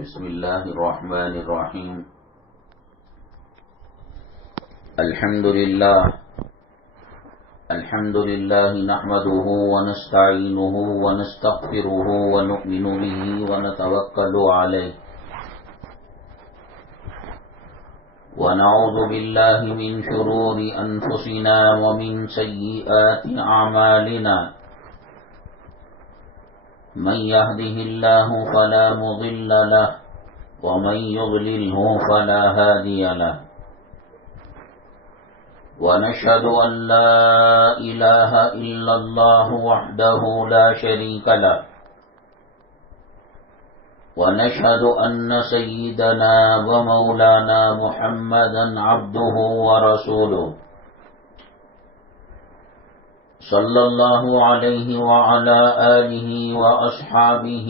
بسم الله الرحمن الرحيم. الحمد لله نحمده ونستعينه ونستغفره ونؤمن به ونتوكل عليه ونعوذ بالله من شرور أنفسنا ومن سيئات أعمالنا. من يهده الله فلا مضل له ومن يضلله فلا هادي له. ونشهد أن لا إله إلا الله وحده لا شريك له. ونشهد أن سيدنا ومولانا محمدا عبده ورسوله صلى الله عليه وعلى آله وأصحابه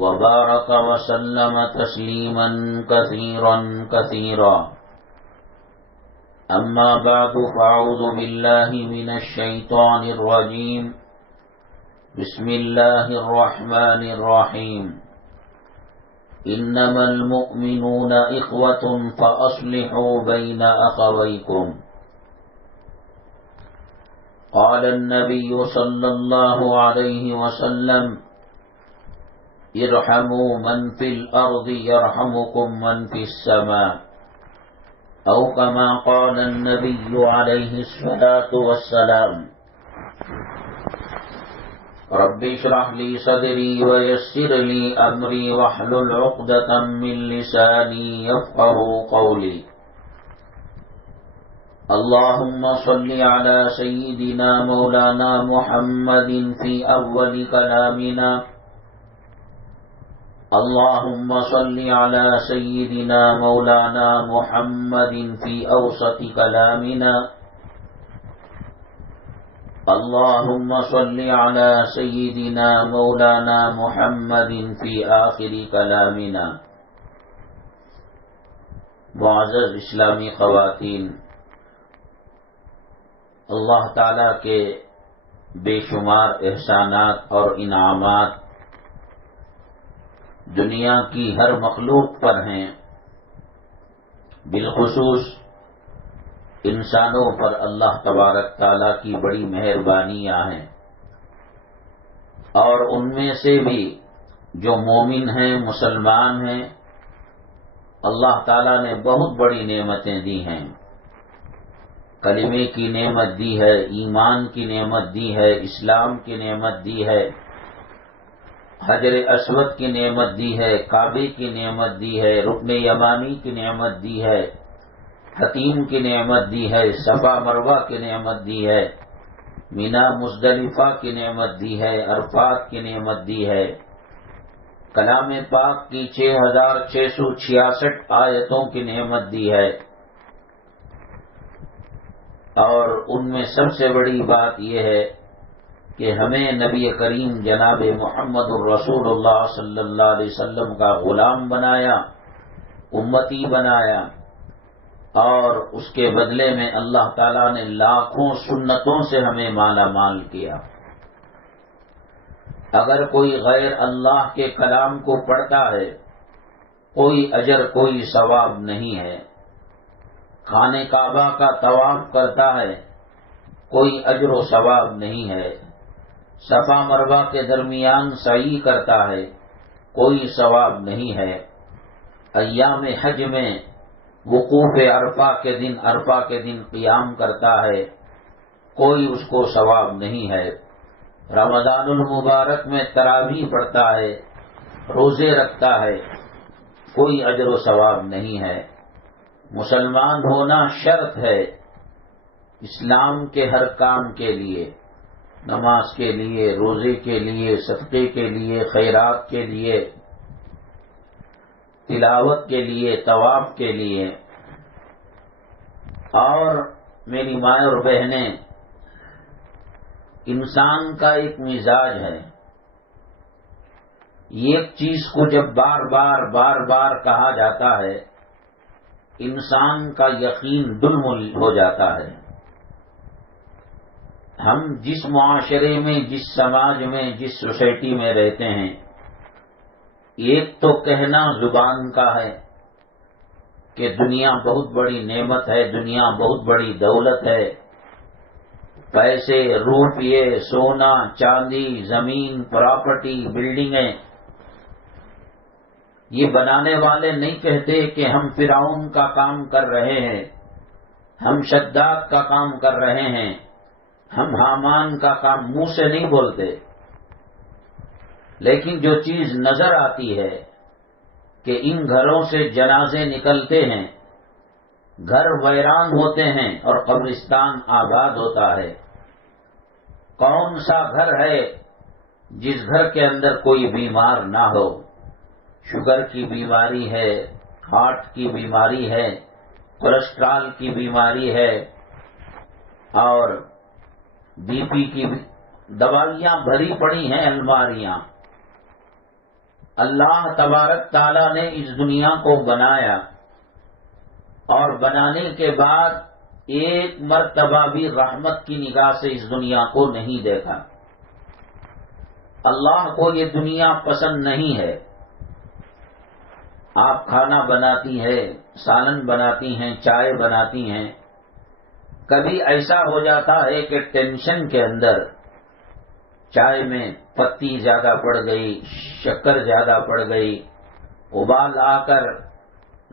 وبارك وسلم تسليما كثيرا. أما بعد، فأعوذ بالله من الشيطان الرجيم. بسم الله الرحمن الرحيم. إنما المؤمنون إخوة فأصلحوا بين أخويكم. قال النبي صلى الله عليه وسلم: ارحموا من في الأرض يرحمكم من في السماء، أو كما قال النبي عليه الصلاة والسلام. رب اشرح لي صدري ويسر لي أمري واحلل عقدة من لساني يفقهوا قولي. اللهم صل على سيدنا مولانا محمد في أول كلامنا. اللهم صل على سيدنا مولانا محمد في أوسط كلامنا. اللهم صل على سيدنا مولانا محمد في آخر كلامنا. معزز اسلامی خواتین، اللہ تعالیٰ کے بے شمار احسانات اور انعامات دنیا کی ہر مخلوق پر ہیں، بالخصوص انسانوں پر اللہ تبارک تعالیٰ کی بڑی مہربانیاں ہیں، اور ان میں سے بھی جو مومن ہیں، مسلمان ہیں، اللہ تعالیٰ نے بہت بڑی نعمتیں دی ہیں. کلمے کی نعمت دی ہے، ایمان کی نعمت دی ہے، اسلام کی نعمت دی ہے، حجر اسود کی نعمت دی ہے، کعبے کی نعمت دی ہے، رکن یمانی کی نعمت دی ہے، حتیم کی نعمت دی ہے، صفا مروہ کی نعمت دی ہے، مینا مزدلفہ کی نعمت دی ہے، عرفات کی نعمت دی ہے، کلام پاک کی 6666 آیتوں کی نعمت دی ہے. اور ان میں سب سے بڑی بات یہ ہے کہ ہمیں نبی کریم جناب محمد الرسول اللہ صلی اللہ علیہ وسلم کا غلام بنایا، امتی بنایا، اور اس کے بدلے میں اللہ تعالیٰ نے لاکھوں سنتوں سے ہمیں مالا مال کیا. اگر کوئی غیر اللہ کے کلام کو پڑھتا ہے، کوئی اجر کوئی ثواب نہیں ہے. خانہ کعبہ کا طواف کرتا ہے، کوئی اجر و ثواب نہیں ہے. صفا مروہ کے درمیان سعی کرتا ہے، کوئی ثواب نہیں ہے. ایام حج میں وقوف عرفہ کے دن قیام کرتا ہے، کوئی اس کو ثواب نہیں ہے. رمضان المبارک میں تراویح پڑھتا ہے، روزے رکھتا ہے، کوئی اجر و ثواب نہیں ہے. مسلمان ہونا شرط ہے اسلام کے ہر کام کے لیے، نماز کے لیے، روزے کے لیے، صدقے کے لیے، خیرات کے لیے، تلاوت کے لیے، طواف کے لیے. اور میری ماں اور بہنیں، انسان کا ایک مزاج ہے، ایک چیز کو جب بار بار کہا جاتا ہے، انسان کا یقین دلمل ہو جاتا ہے. ہم جس معاشرے میں، جس سماج میں، جس سوسائٹی میں رہتے ہیں، ایک تو کہنا زبان کا ہے کہ دنیا بہت بڑی نعمت ہے، دنیا بہت بڑی دولت ہے، پیسے، روپیے، سونا، چاندی، زمین، پراپرٹی، بلڈنگیں. یہ بنانے والے نہیں کہتے کہ ہم فرعون کا کام کر رہے ہیں، ہم شداد کا کام کر رہے ہیں، ہم حامان کا کام منہ سے نہیں بولتے. لیکن جو چیز نظر آتی ہے کہ ان گھروں سے جنازے نکلتے ہیں، گھر ویران ہوتے ہیں اور قبرستان آباد ہوتا ہے. کون سا گھر ہے جس گھر کے اندر کوئی بیمار نہ ہو؟ شوگر کی بیماری ہے، ہارٹ کی بیماری ہے، کولیسٹرول کی بیماری ہے اور بی پی کی دوائیاں بھری پڑی ہیں الماریاں. اللہ تبارک تعالیٰ نے اس دنیا کو بنایا اور بنانے کے بعد ایک مرتبہ بھی رحمت کی نگاہ سے اس دنیا کو نہیں دیکھا. اللہ کو یہ دنیا پسند نہیں ہے. آپ کھانا بناتی ہیں، سالن بناتی ہیں، چائے بناتی ہیں، کبھی ایسا ہو جاتا ہے کہ ٹینشن کے اندر چائے میں پتی زیادہ پڑ گئی، شکر زیادہ پڑ گئی، ابال آ کر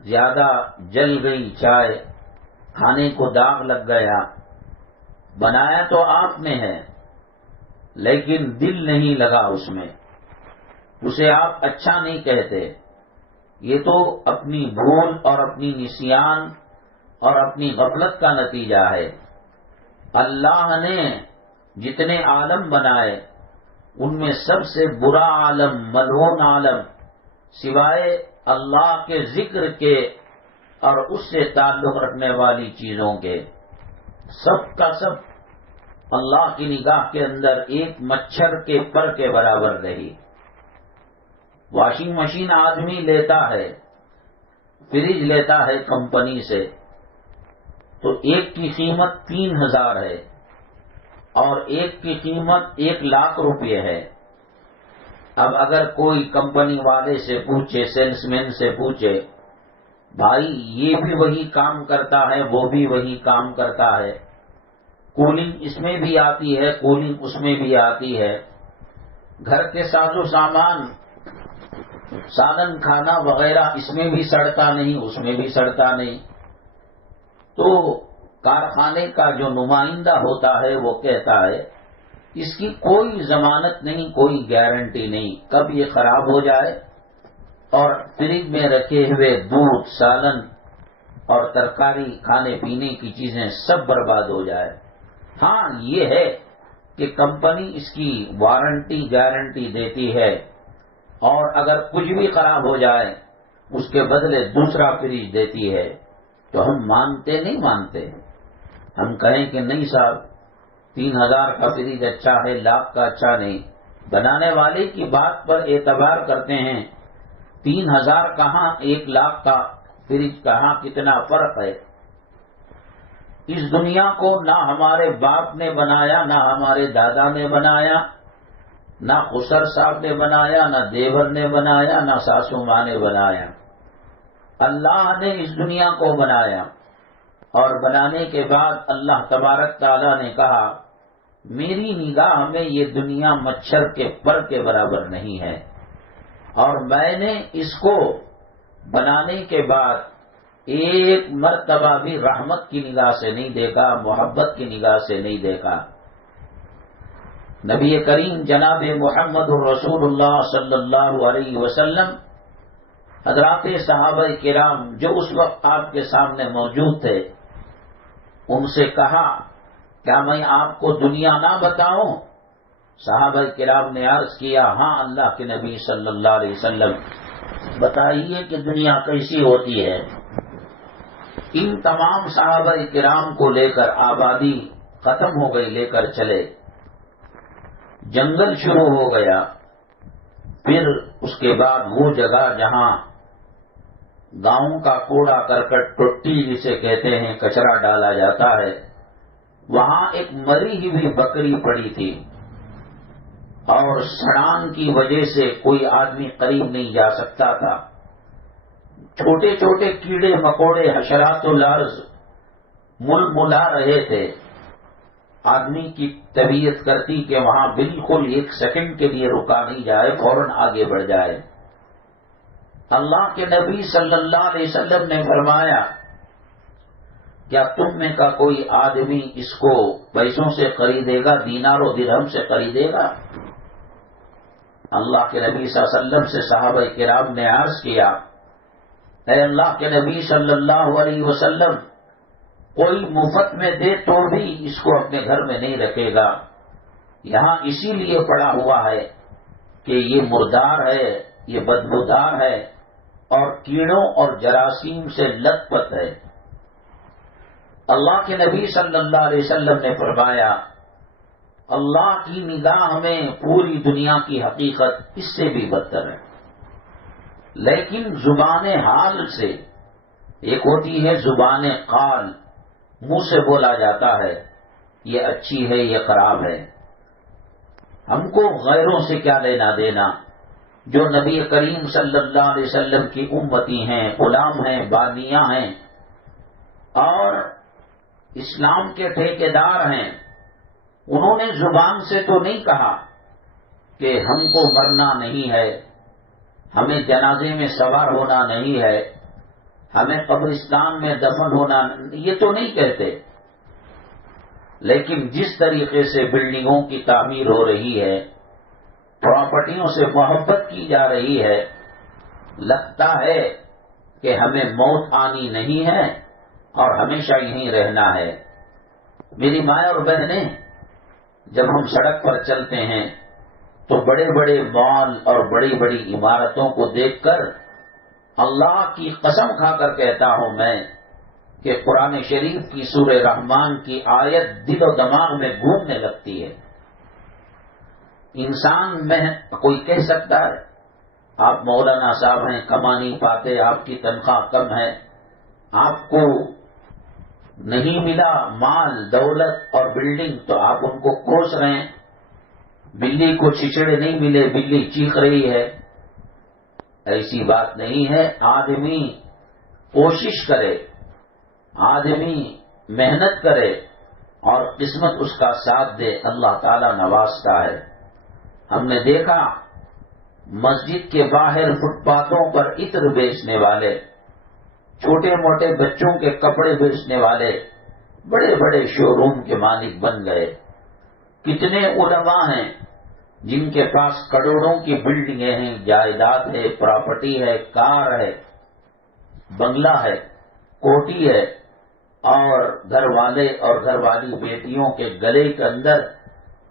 زیادہ جل گئی چائے، کھانے کو داغ لگ گیا. بنایا تو آپ نے ہے لیکن دل نہیں لگا اس میں، اسے آپ اچھا نہیں کہتے. یہ تو اپنی بھول اور اپنی نسیان اور اپنی غفلت کا نتیجہ ہے. اللہ نے جتنے عالم بنائے ان میں سب سے برا عالم، ملعون عالم، سوائے اللہ کے ذکر کے اور اس سے تعلق رکھنے والی چیزوں کے، سب کا سب اللہ کی نگاہ کے اندر ایک مچھر کے پر کے برابر رہی. واشنگ مشین آدمی لیتا ہے، فریج لیتا ہے کمپنی سے، تو ایک کی قیمت 3000 ہے اور ایک کی قیمت 1,00,000 روپے ہے. اب اگر کوئی کمپنی والے سے پوچھے، سیلس مین سے پوچھے، بھائی یہ بھی وہی کام کرتا ہے، وہ بھی وہی کام کرتا ہے، کولنگ اس میں بھی آتی ہے، کولنگ اس میں بھی آتی ہے، گھر کے ساز و سامان، سالن کھانا وغیرہ اس میں بھی سڑتا نہیں، اس میں بھی سڑتا نہیں. تو کارخانے کا جو نمائندہ ہوتا ہے وہ کہتا ہے اس کی کوئی ضمانت نہیں، کوئی گارنٹی نہیں، کب یہ خراب ہو جائے اور فریج میں رکھے ہوئے دودھ، سالن اور ترکاری، کھانے پینے کی چیزیں سب برباد ہو جائے. ہاں یہ ہے کہ کمپنی اس کی وارنٹی گارنٹی دیتی ہے اور اگر کچھ بھی خراب ہو جائے اس کے بدلے دوسرا فریج دیتی ہے. تو ہم مانتے نہیں مانتے، ہم کہیں کہ نہیں صاحب 3000 کا فریج اچھا ہے، 1,00,000 کا اچھا نہیں. بنانے والے کی بات پر اعتبار کرتے ہیں. 3000 کہاں، 1,00,000 کا فریج کہاں، کتنا فرق ہے. اس دنیا کو نہ ہمارے باپ نے بنایا، نہ ہمارے دادا نے بنایا، نہ خسر صاحب نے بنایا، نہ دیور نے بنایا، نہ ساسو ماں نے بنایا. اللہ نے اس دنیا کو بنایا اور بنانے کے بعد اللہ تبارک تعالیٰ نے کہا میری نگاہ میں یہ دنیا مچھر کے پر کے برابر نہیں ہے، اور میں نے اس کو بنانے کے بعد ایک مرتبہ بھی رحمت کی نگاہ سے نہیں دیکھا، محبت کی نگاہ سے نہیں دیکھا. نبی کریم جناب محمد رسول اللہ صلی اللہ علیہ وسلم، حضرات صحابہ کرام جو اس وقت آپ کے سامنے موجود تھے، ان سے کہا کیا میں آپ کو دنیا نہ بتاؤں؟ صحابہ کرام نے عرض کیا ہاں اللہ کے نبی صلی اللہ علیہ وسلم، بتائیے کہ دنیا کیسی ہوتی ہے. ان تمام صحابہ کرام کو لے کر آبادی ختم ہو گئی، لے کر چلے، جنگل شروع ہو گیا. پھر اس کے بعد وہ جگہ جہاں گاؤں کا کوڑا کرکٹ ٹٹی جسے کہتے ہیں کچرا ڈالا جاتا ہے، وہاں ایک مری ہوئی بکری پڑی تھی اور سڑان کی وجہ سے کوئی آدمی قریب نہیں جا سکتا تھا. چھوٹے چھوٹے کیڑے مکوڑے حشرات الارض مل ملا رہے تھے. آدمی کی طبیعت کرتی کہ وہاں بالکل ایک سیکنڈ کے لیے رکا نہیں جائے، فوراً آگے بڑھ جائے. اللہ کے نبی صلی اللہ علیہ وسلم نے فرمایا کیا تم میں کا کوئی آدمی اس کو پیسوں سے خریدے گا، دینار و درہم سے خریدے گا؟ اللہ کے نبی صلی اللہ علیہ وسلم سے صحابہ کرام نے عرض کیا اے اللہ کے نبی صلی اللہ علیہ وسلم، کوئی مفت میں دے تو بھی اس کو اپنے گھر میں نہیں رکھے گا. یہاں اسی لیے پڑا ہوا ہے کہ یہ مردار ہے، یہ بدبودار ہے اور کیڑوں اور جراثیم سے لت پت ہے. اللہ کے نبی صلی اللہ علیہ وسلم نے فرمایا اللہ کی نگاہ میں پوری دنیا کی حقیقت اس سے بھی بدتر ہے. لیکن زبان حال سے، ایک ہوتی ہے زبان قال، منہ سے بولا جاتا ہے یہ اچھی ہے یہ خراب ہے، ہم کو غیروں سے کیا لینا دینا. جو نبی کریم صلی اللہ علیہ وسلم کی امتی ہیں، غلام ہیں، بانیاں ہیں اور اسلام کے ٹھیکیدار ہیں، انہوں نے زبان سے تو نہیں کہا کہ ہم کو مرنا نہیں ہے، ہمیں جنازے میں سوار ہونا نہیں ہے، ہمیں قبرستان میں دفن ہونا، یہ تو نہیں کہتے. لیکن جس طریقے سے بلڈنگوں کی تعمیر ہو رہی ہے، پراپرٹیوں سے محبت کی جا رہی ہے، لگتا ہے کہ ہمیں موت آنی نہیں ہے اور ہمیشہ یہیں رہنا ہے. میری مائیں اور بہنیں، جب ہم سڑک پر چلتے ہیں تو بڑے بڑے مال اور بڑی بڑی عمارتوں کو دیکھ کر اللہ کی قسم کھا کر کہتا ہوں میں کہ قرآن شریف کی سورہ رحمان کی آیت دل و دماغ میں گھومنے لگتی ہے. انسان میں کوئی کہہ سکتا ہے آپ مولانا صاحب ہیں، کما نہیں پاتے، آپ کی تنخواہ کم ہے، آپ کو نہیں ملا مال دولت اور بلڈنگ تو آپ ان کو کوس رہے ہیں. بلی کو چچڑے نہیں ملے، بلی چیخ رہی ہے. ایسی بات نہیں ہے. آدمی کوشش کرے، آدمی محنت کرے اور قسمت اس کا ساتھ دے، اللہ تعالی نوازتا ہے. ہم نے دیکھا مسجد کے باہر فٹ پاتھوں پر عطر بیچنے والے، چھوٹے موٹے بچوں کے کپڑے بیچنے والے بڑے بڑے شو روم کے مالک بن گئے. کتنے علماء ہیں جن کے پاس کروڑوں کی بلڈنگیں ہیں، جائیداد ہے، پراپرٹی ہے، کار ہے، بنگلہ ہے، کوٹھی ہے اور گھر والے اور گھر والی بیٹیوں کے گلے کے اندر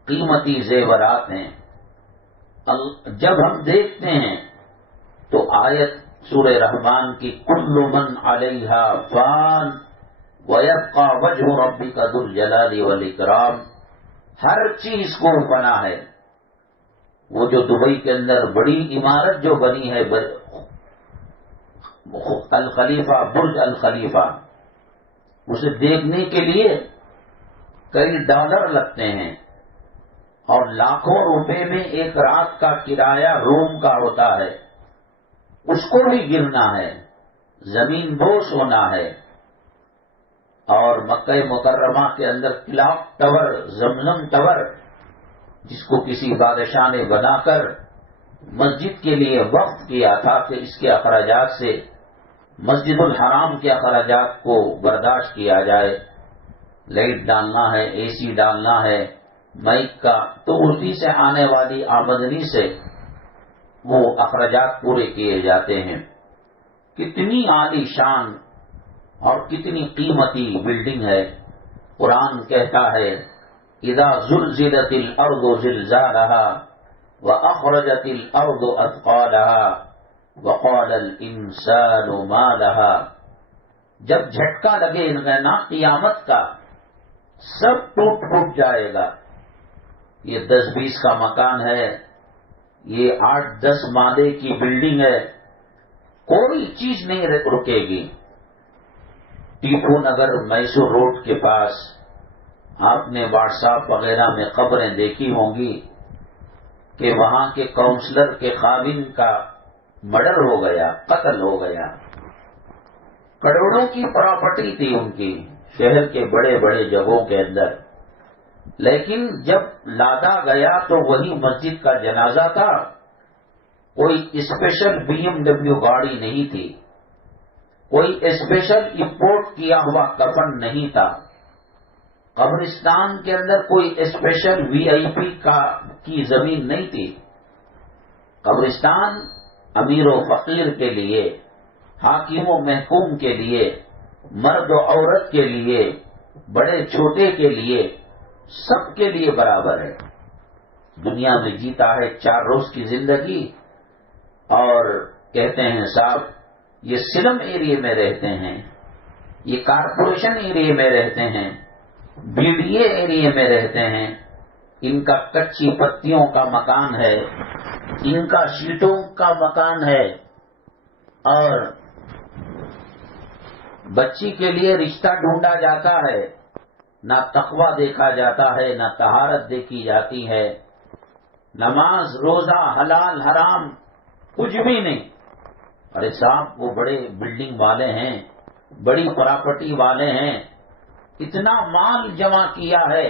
قیمتی زیورات ہیں. جب ہم دیکھتے ہیں تو آیت سورہ رحمان کی کل من علیہا فان ویبقى وجہ ربک ذو الجلال والاکرام، ہر چیز کو فنا ہے. وہ جو دبئی کے اندر بڑی عمارت جو بنی ہے الخلیفہ، برج الخلیفہ، اسے دیکھنے کے لیے کئی ڈالر لگتے ہیں اور لاکھوں روپے میں ایک رات کا کرایہ روم کا ہوتا ہے. اس کو بھی گرنا ہے، زمین بوس ہونا ہے. اور مکہ مکرمہ کے اندر کلاک ٹاور، زمزم ٹاور، جس کو کسی بادشاہ نے بنا کر مسجد کے لیے وقف کیا تھا کہ اس کے اخراجات سے مسجد الحرام کے اخراجات کو برداشت کیا جائے، لائٹ ڈالنا ہے، اے سی ڈالنا ہے، مائک کا، تو اردی سے آنے والی آمدنی سے وہ اخراجات پورے کیے جاتے ہیں. کتنی عالی شان اور کتنی قیمتی بلڈنگ ہے. قرآن کہتا ہے اذا زلزلت الارض زلزالها واخرجت الارض اثقالها وقال الانسان ما لها. جب جھٹکا لگے نا قیامت کا، سب ٹوٹ پھوٹ جائے گا. یہ 10-20 کا مکان ہے، یہ 8-10 مالے کی بلڈنگ ہے، کوئی چیز نہیں رکے گی. ٹیپو نگر میسور روڈ کے پاس آپ نے واٹس ایپ وغیرہ میں خبریں دیکھی ہوں گی کہ وہاں کے کونسلر کے خاوند کا مرڈر ہو گیا، قتل ہو گیا۔ کروڑوں کی پراپرٹی تھی ان کی شہر کے بڑے بڑے جگہوں کے اندر، لیکن جب لادا گیا تو وہی مسجد کا جنازہ تھا۔ کوئی اسپیشل BMW گاڑی نہیں تھی، کوئی اسپیشل امپورٹ کیا ہوا کفن نہیں تھا، قبرستان کے اندر کوئی اسپیشل VIP کی زمین نہیں تھی۔ قبرستان امیر و فقیر کے لیے، حاکم و محکوم کے لیے، مرد و عورت کے لیے، بڑے چھوٹے کے لیے، سب کے لیے برابر ہے۔ دنیا میں جیتا ہے 4 روز کی زندگی، اور کہتے ہیں صاحب یہ سلم ایریے میں رہتے ہیں، یہ کارپوریشن ایریے میں رہتے ہیں، BDA ایریے میں رہتے ہیں، ان کا کچی پتیوں کا مکان ہے، ان کا شیٹوں کا مکان ہے، اور بچی کے لیے رشتہ ڈھونڈا جاتا ہے، نہ تقوی دیکھا جاتا ہے، نہ طہارت دیکھی جاتی ہے، نماز روزہ حلال حرام کچھ بھی نہیں۔ ارے صاحب وہ بڑے بلڈنگ والے ہیں، بڑی پراپرٹی والے ہیں، اتنا مال جمع کیا ہے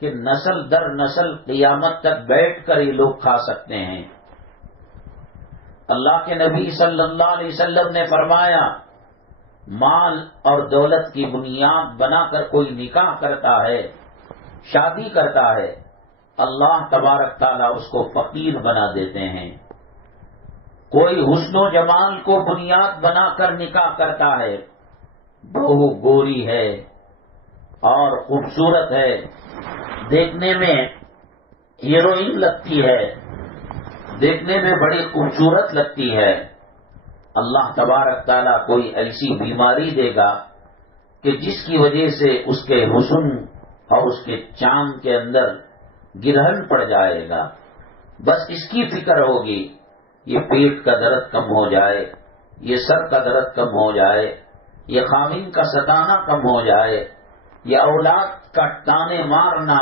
کہ نسل در نسل قیامت تک بیٹھ کر یہ لوگ کھا سکتے ہیں۔ اللہ کے نبی صلی اللہ علیہ وسلم نے فرمایا، مال اور دولت کی بنیاد بنا کر کوئی نکاح کرتا ہے، شادی کرتا ہے، اللہ تبارک تعالیٰ اس کو فقیر بنا دیتے ہیں۔ کوئی حسن و جمال کو بنیاد بنا کر نکاح کرتا ہے، بہو گوری ہے اور خوبصورت ہے، دیکھنے میں ہیروئن لگتی ہے، دیکھنے میں بڑی خوبصورت لگتی ہے، اللہ تبارک تعالیٰ کوئی ایسی بیماری دے گا کہ جس کی وجہ سے اس کے حسن اور اس کے چاند کے اندر گرہن پڑ جائے گا۔ بس اس کی فکر ہوگی، یہ پیٹ کا درد کم ہو جائے، یہ سر کا درد کم ہو جائے، یہ خامین کا ستانا کم ہو جائے، یہ اولاد کا تانے مارنا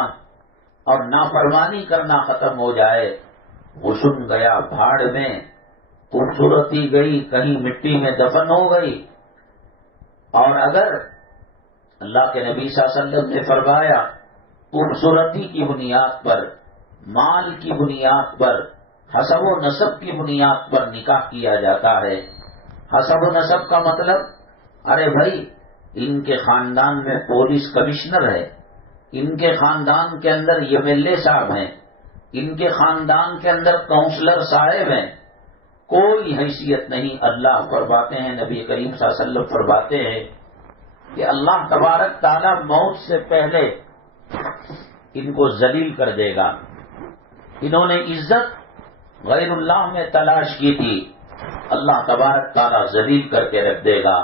اور نافرمانی کرنا ختم ہو جائے۔ حسن گیا بھاڑ میں، خوبصورتی گئی کہیں مٹی میں دفن ہو گئی۔ اور اگر اللہ کے نبی صلی اللہ علیہ وسلم نے فرمایا خوبصورتی کی بنیاد پر، مال کی بنیاد پر، حسب و نسب کی بنیاد پر نکاح کیا جاتا ہے۔ حسب و نسب کا مطلب، ارے بھائی ان کے خاندان میں پولیس کمشنر ہے، ان کے خاندان کے اندر MLA صاحب ہیں، ان کے خاندان کے اندر کونسلر صاحب ہیں، کوئی حیثیت نہیں۔ اللہ فرماتے ہیں، نبی کریم صلی اللہ علیہ وسلم فرماتے ہیں کہ اللہ تبارک تعالیٰ موت سے پہلے ان کو ذلیل کر دے گا۔ انہوں نے عزت غیر اللہ میں تلاش کی تھی، اللہ تبارک تعالیٰ ذلیل کر کے رکھ دے گا۔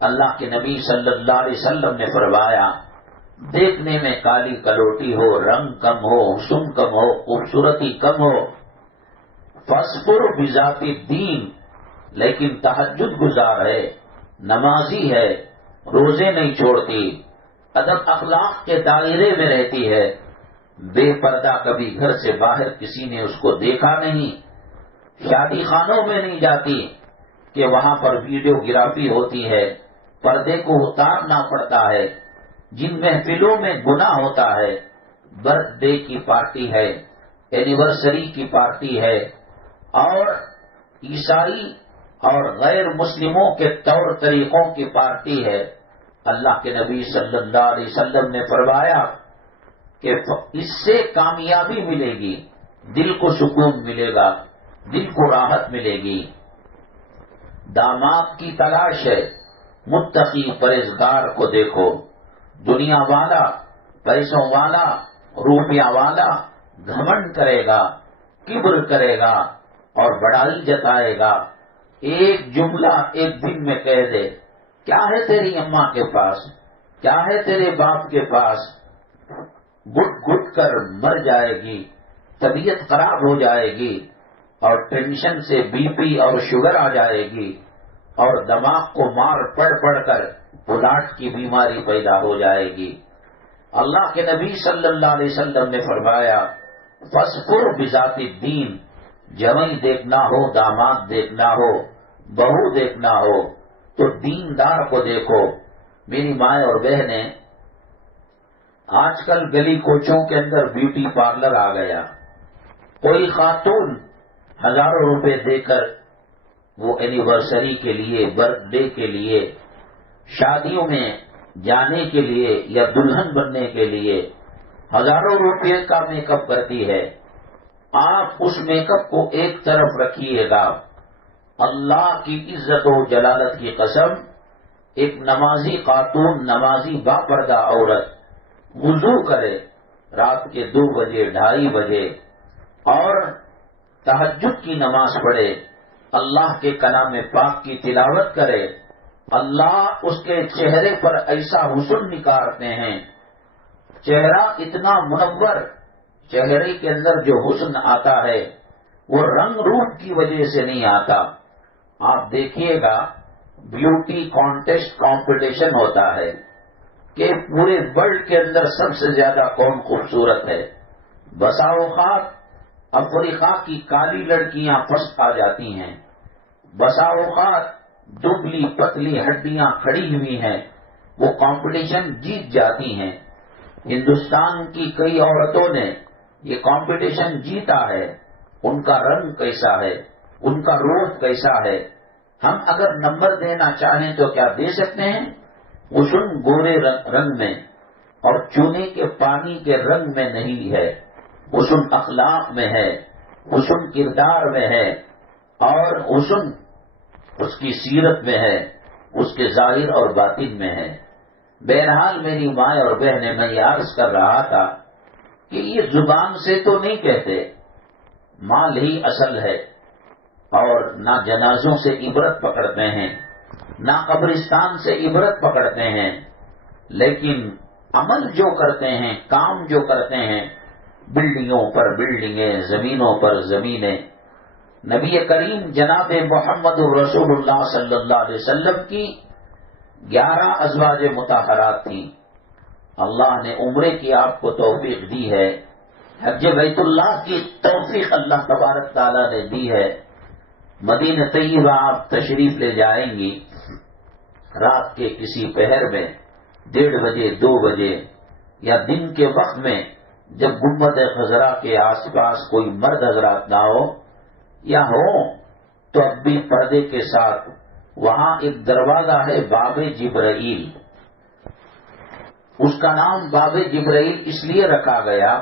اللہ کے نبی صلی اللہ علیہ وسلم نے فرمایا، دیکھنے میں کالی کلوٹی ہو، رنگ کم ہو، حسن کم ہو، خوبصورتی کم ہو، فاصبر بذات الدین، لیکن تہجد گزار ہے، نمازی ہے، روزے نہیں چھوڑتی، ادب اخلاق کے دائرے میں رہتی ہے، بے پردہ، کبھی گھر سے باہر کسی نے اس کو دیکھا نہیں، شادی خانوں میں نہیں جاتی کہ وہاں پر ویڈیو گرافی ہوتی ہے، پردے کو اتارنا پڑتا ہے، جن محفلوں میں گناہ ہوتا ہے، برتھ ڈے کی پارٹی ہے، اینیورسری کی پارٹی ہے، اور عیسائی اور غیر مسلموں کے طور طریقوں کی پارٹی ہے۔ اللہ کے نبی صلی اللہ علیہ وسلم نے فرمایا کہ اس سے کامیابی ملے گی، دل کو سکون ملے گا، دل کو راحت ملے گی۔ داماد کی تلاش ہے، متقی پرہیزگار کو دیکھو، دنیا والا، پیسوں والا، روپیہ والا گھمنڈ کرے گا، کبر کرے گا اور بڑائی جتائے گا، ایک جملہ ایک دن میں کہہ دے، کیا ہے تیری اماں کے پاس، کیا ہے تیرے باپ کے پاس، گٹ گٹ کر مر جائے گی، طبیعت خراب ہو جائے گی، اور ٹینشن سے BP اور شوگر آ جائے گی، اور دماغ کو مار پڑ پڑ کر پلاٹ کی بیماری پیدا ہو جائے گی، اللہ کے نبی صلی اللہ علیہ وسلم نے فرمایا فَاصْفُرْ بِذَاتِ الدِّينِ، جوئی دیکھنا ہو، داماد دیکھنا ہو، بہو دیکھنا ہو تو دیندار کو دیکھو۔ میری ماں اور بہنیں، آج کل گلی کوچوں کے اندر بیوٹی پارلر آ گیا، کوئی خاتون ہزاروں روپے دے کر وہ اینیورسری کے لیے، برتھ ڈے کے لیے، شادیوں میں جانے کے لیے یا دلہن بننے کے لیے ہزاروں روپے کا میک اپ کرتی ہے۔ آپ اس میک اپ کو ایک طرف رکھیے گا، اللہ کی عزت و جلالت کی قسم، ایک نمازی خاتون، نمازی باپردہ عورت وضو کرے رات کے 2 بجے 2:30 بجے اور تہجد کی نماز پڑھے، اللہ کے کلام پاک کی تلاوت کرے، اللہ اس کے چہرے پر ایسا حسن نکارتے ہیں، چہرہ اتنا منور، چہرے کے اندر جو حسن آتا ہے وہ رنگ روپ کی وجہ سے نہیں آتا۔ آپ دیکھیے گا بیوٹی کانٹیسٹ کمپٹیشن ہوتا ہے کہ پورے ورلڈ کے اندر سب سے زیادہ کون خوبصورت ہے۔ بسا اوقات افریقہ کی کالی لڑکیاں فرسٹ آ جاتی ہیں، بسا اوقات دبلی پتلی ہڈیاں کھڑی ہوئی ہیں، وہ کمپٹیشن جیت جاتی ہیں۔ ہندوستان کی کئی عورتوں نے یہ کمپٹیشن جیتا ہے، ان کا رنگ کیسا ہے، ان کا روپ کیسا ہے۔ ہم اگر نمبر دینا چاہیں تو کیا دے سکتے ہیں؟ حسن گورے رنگ میں اور چونے کے پانی کے رنگ میں نہیں ہے، حسن اخلاق میں ہے، حسن کردار میں ہے، اور حسن اس کی سیرت میں ہے، اس کے ظاہر اور باطن میں ہے۔ بہرحال میری ماں اور بہنیں، میں یہ عرض کر رہا تھا کہ یہ زبان سے تو نہیں کہتے، مال ہی اصل ہے، اور نہ جنازوں سے عبرت پکڑتے ہیں، نہ قبرستان سے عبرت پکڑتے ہیں، لیکن عمل جو کرتے ہیں، کام جو کرتے ہیں، بلڈنگوں پر بلڈنگیں، زمینوں پر زمینیں۔ نبی کریم جناب محمد رسول اللہ صلی اللہ علیہ وسلم کی 11 ازواج مطہرات تھیں۔ اللہ نے عمرے کی آپ کو توفیق دی ہے، حج بیت اللہ کی توفیق اللہ تبارک تعالیٰ نے دی ہے۔ مدینہ طیبہ آپ تشریف لے جائیں گی، رات کے کسی پہر میں 1:30 بجے 2 بجے یا دن کے وقت میں جب گنبد خضرا کے آس پاس کوئی مرد حضرات نہ ہو یا ہو تو اب بھی پردے کے ساتھ وہاں ایک دروازہ ہے باب جبرائیل۔ اس کا نام باب جبرائیل اس لیے رکھا گیا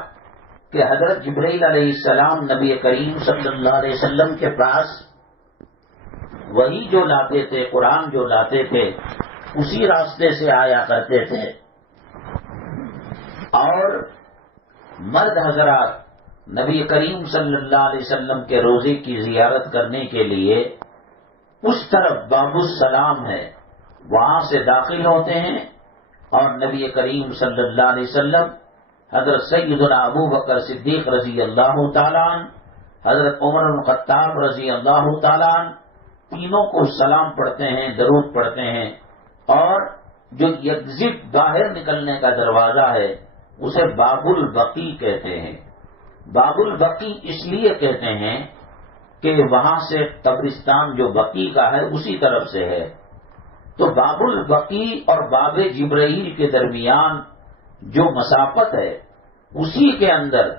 کہ حضرت جبرائیل علیہ السلام نبی کریم صلی اللہ علیہ وسلم کے پاس وہی جو لاتے تھے، قرآن جو لاتے تھے، اسی راستے سے آیا کرتے تھے، اور مرد حضرات نبی کریم صلی اللہ علیہ وسلم کے روضے کی زیارت کرنے کے لیے اس طرف باب السلام ہے، وہاں سے داخل ہوتے ہیں، اور نبی کریم صلی اللہ علیہ وسلم، حضرت سیدنا ابو بکر صدیق رضی اللہ تعالیٰ عنہ، حضرت عمر بن خطاب رضی اللہ تعالیٰ عنہ، تینوں کو سلام پڑھتے ہیں، درود پڑھتے ہیں، اور جو یکزٹ باہر نکلنے کا دروازہ ہے اسے باب البقی کہتے ہیں۔ باب البقی اس لیے کہتے ہیں کہ وہاں سے قبرستان جو بقی کا ہے اسی طرف سے ہے، تو باب البقی اور باب جبرائیل کے درمیان جو مسافت ہے اسی کے اندر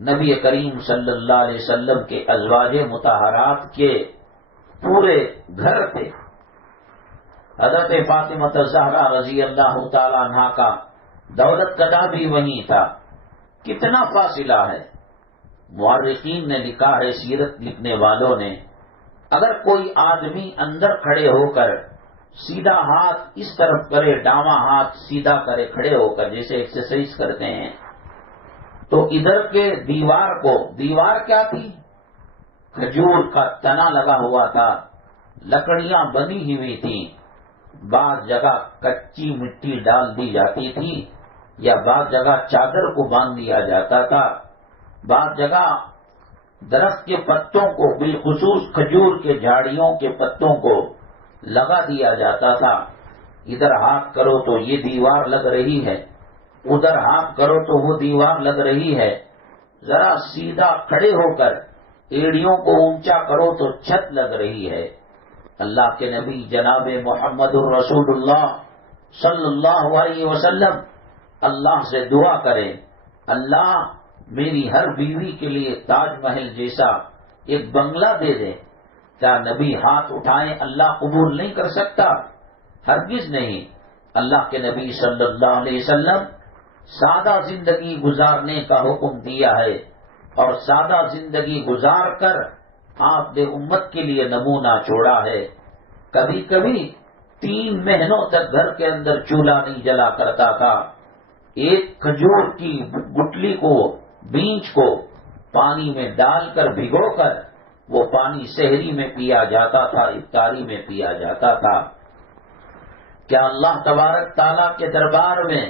نبی کریم صلی اللہ علیہ وسلم کے ازواج مطہرات کے پورے گھر تھے۔ حضرت فاطمہ الزہرا رضی اللہ تعالی عنہا کا دولت قدا بھی وہیں تھا۔ کتنا فاصلہ ہے، مورخین نے لکھا ہے، سیرت لکھنے والوں نے، اگر کوئی آدمی اندر کھڑے ہو کر سیدھا ہاتھ اس طرف کرے، ڈاواں ہاتھ سیدھا کرے کھڑے ہو کر جیسے ایکسرسائز کرتے ہیں، تو ادھر کے دیوار کیا تھی؟ کھجور کا تنا لگا ہوا تھا، لکڑیاں بنی ہوئی تھیں، بعض جگہ کچی مٹی ڈال دی جاتی تھی یا بعض جگہ چادر کو باندھ دیا جاتا تھا، بعض جگہ درخت کے پتوں کو، بالخصوص کھجور کے جھاڑیوں کے پتوں کو لگا دیا جاتا تھا۔ ادھر ہاتھ کرو تو یہ دیوار لگ رہی ہے، ادھر ہاتھ کرو تو وہ دیوار لگ رہی ہے، ذرا سیدھا کھڑے ہو کر ایڑیوں کو اونچا کرو تو چھت لگ رہی ہے۔ اللہ کے نبی جناب محمد الرسول اللہ صلی اللہ علیہ وسلم اللہ سے دعا کریں، اللہ میری ہر بیوی کے لیے تاج محل جیسا ایک بنگلہ دے دے۔ کیا نبی ہاتھ اٹھائیں اللہ قبول نہیں کر سکتا؟ ہرگز نہیں۔ اللہ کے نبی صلی اللہ علیہ وسلم سادہ زندگی گزارنے کا حکم دیا ہے، اور سادہ زندگی گزار کر آپ نے امت کے لیے نمونہ چھوڑا ہے۔ کبھی کبھی 3 مہینوں تک گھر کے اندر چولہا نہیں جلا کرتا تھا۔ ایک کھجور کی گٹلی کو، بیج کو پانی میں ڈال کر بھگو کر وہ پانی سحری میں پیا جاتا تھا، افطاری میں پیا جاتا تھا۔ کیا اللہ تبارک تعالیٰ کے دربار میں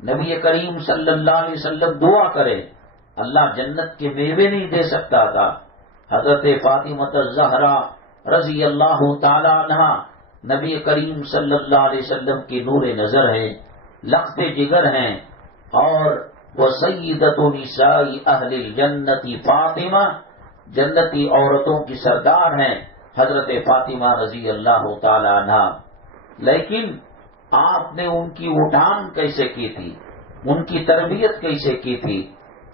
نبی کریم صلی اللہ علیہ وسلم دعا کرے اللہ جنت کے میوے نہیں دے سکتا تھا؟ حضرت فاطمہ الزہرا رضی اللہ تعالی عنہا نبی کریم صلی اللہ علیہ وسلم کی نور نظر ہیں، لخت جگر ہیں، اور وہ سیدۃ نساء اہل الجنت فاطمہ، جنتی عورتوں کی سردار ہیں حضرت فاطمہ رضی اللہ تعالی عنہا۔ لیکن آپ نے ان کی اٹھان کیسے کی تھی، ان کی تربیت کیسے کی تھی؟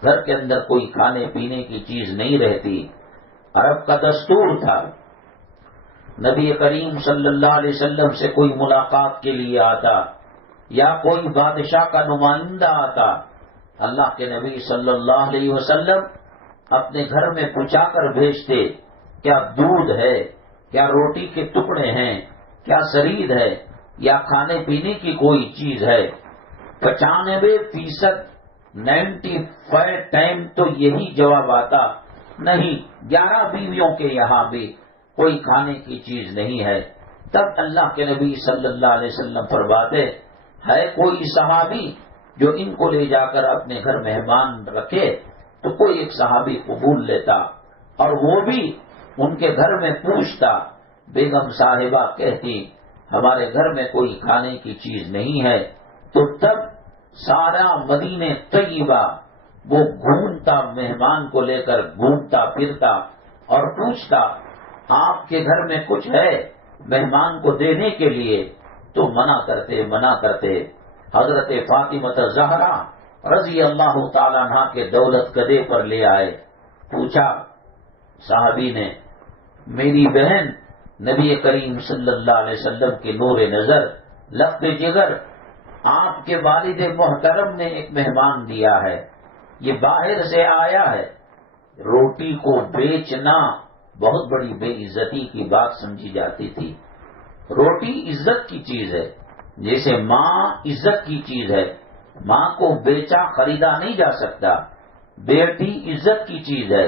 گھر کے اندر کوئی کھانے پینے کی چیز نہیں رہتی۔ عرب کا دستور تھا، نبی کریم صلی اللہ علیہ وسلم سے کوئی ملاقات کے لیے آتا یا کوئی بادشاہ کا نمائندہ آتا، اللہ کے نبی صلی اللہ علیہ وسلم اپنے گھر میں پوچھا کر بھیجتے، کیا دودھ ہے، کیا روٹی کے ٹکڑے ہیں، کیا سرید ہے، یا کھانے پینے کی کوئی چیز ہے؟ 95% 95 ٹائم تو یہی جواب آتا، نہیں، 11 بیویوں کے یہاں بھی کوئی کھانے کی چیز نہیں ہے۔ تب اللہ کے نبی صلی اللہ علیہ وسلم فرماتے، ہے کوئی صحابی جو ان کو لے جا کر اپنے گھر مہمان رکھے؟ تو کوئی ایک صحابی قبول لیتا، اور وہ بھی ان کے گھر میں پوچھتا۔ بیگم صاحبہ کہتی، ہمارے گھر میں کوئی کھانے کی چیز نہیں ہے، تو تب سارا مدینہ طیبہ وہ گھومتا، مہمان کو لے کر گھومتا پھرتا اور پوچھتا، آپ کے گھر میں کچھ ہے مہمان کو دینے کے لیے؟ تو منع کرتے۔ حضرت فاطمہ الزہرا رضی اللہ تعالیٰ عنہ کے دولت گدے پر لے آئے۔ پوچھا صحابی نے، میری بہن نبی کریم صلی اللہ علیہ وسلم کی نور نظر، لخت جگر، آپ کے والد محترم نے ایک مہمان دیا ہے، یہ باہر سے آیا ہے۔ روٹی کو بیچنا بہت بڑی بے عزتی کی بات سمجھی جاتی تھی۔ روٹی عزت کی چیز ہے، جیسے ماں عزت کی چیز ہے، ماں کو بیچا خریدا نہیں جا سکتا۔ بیٹی عزت کی چیز ہے،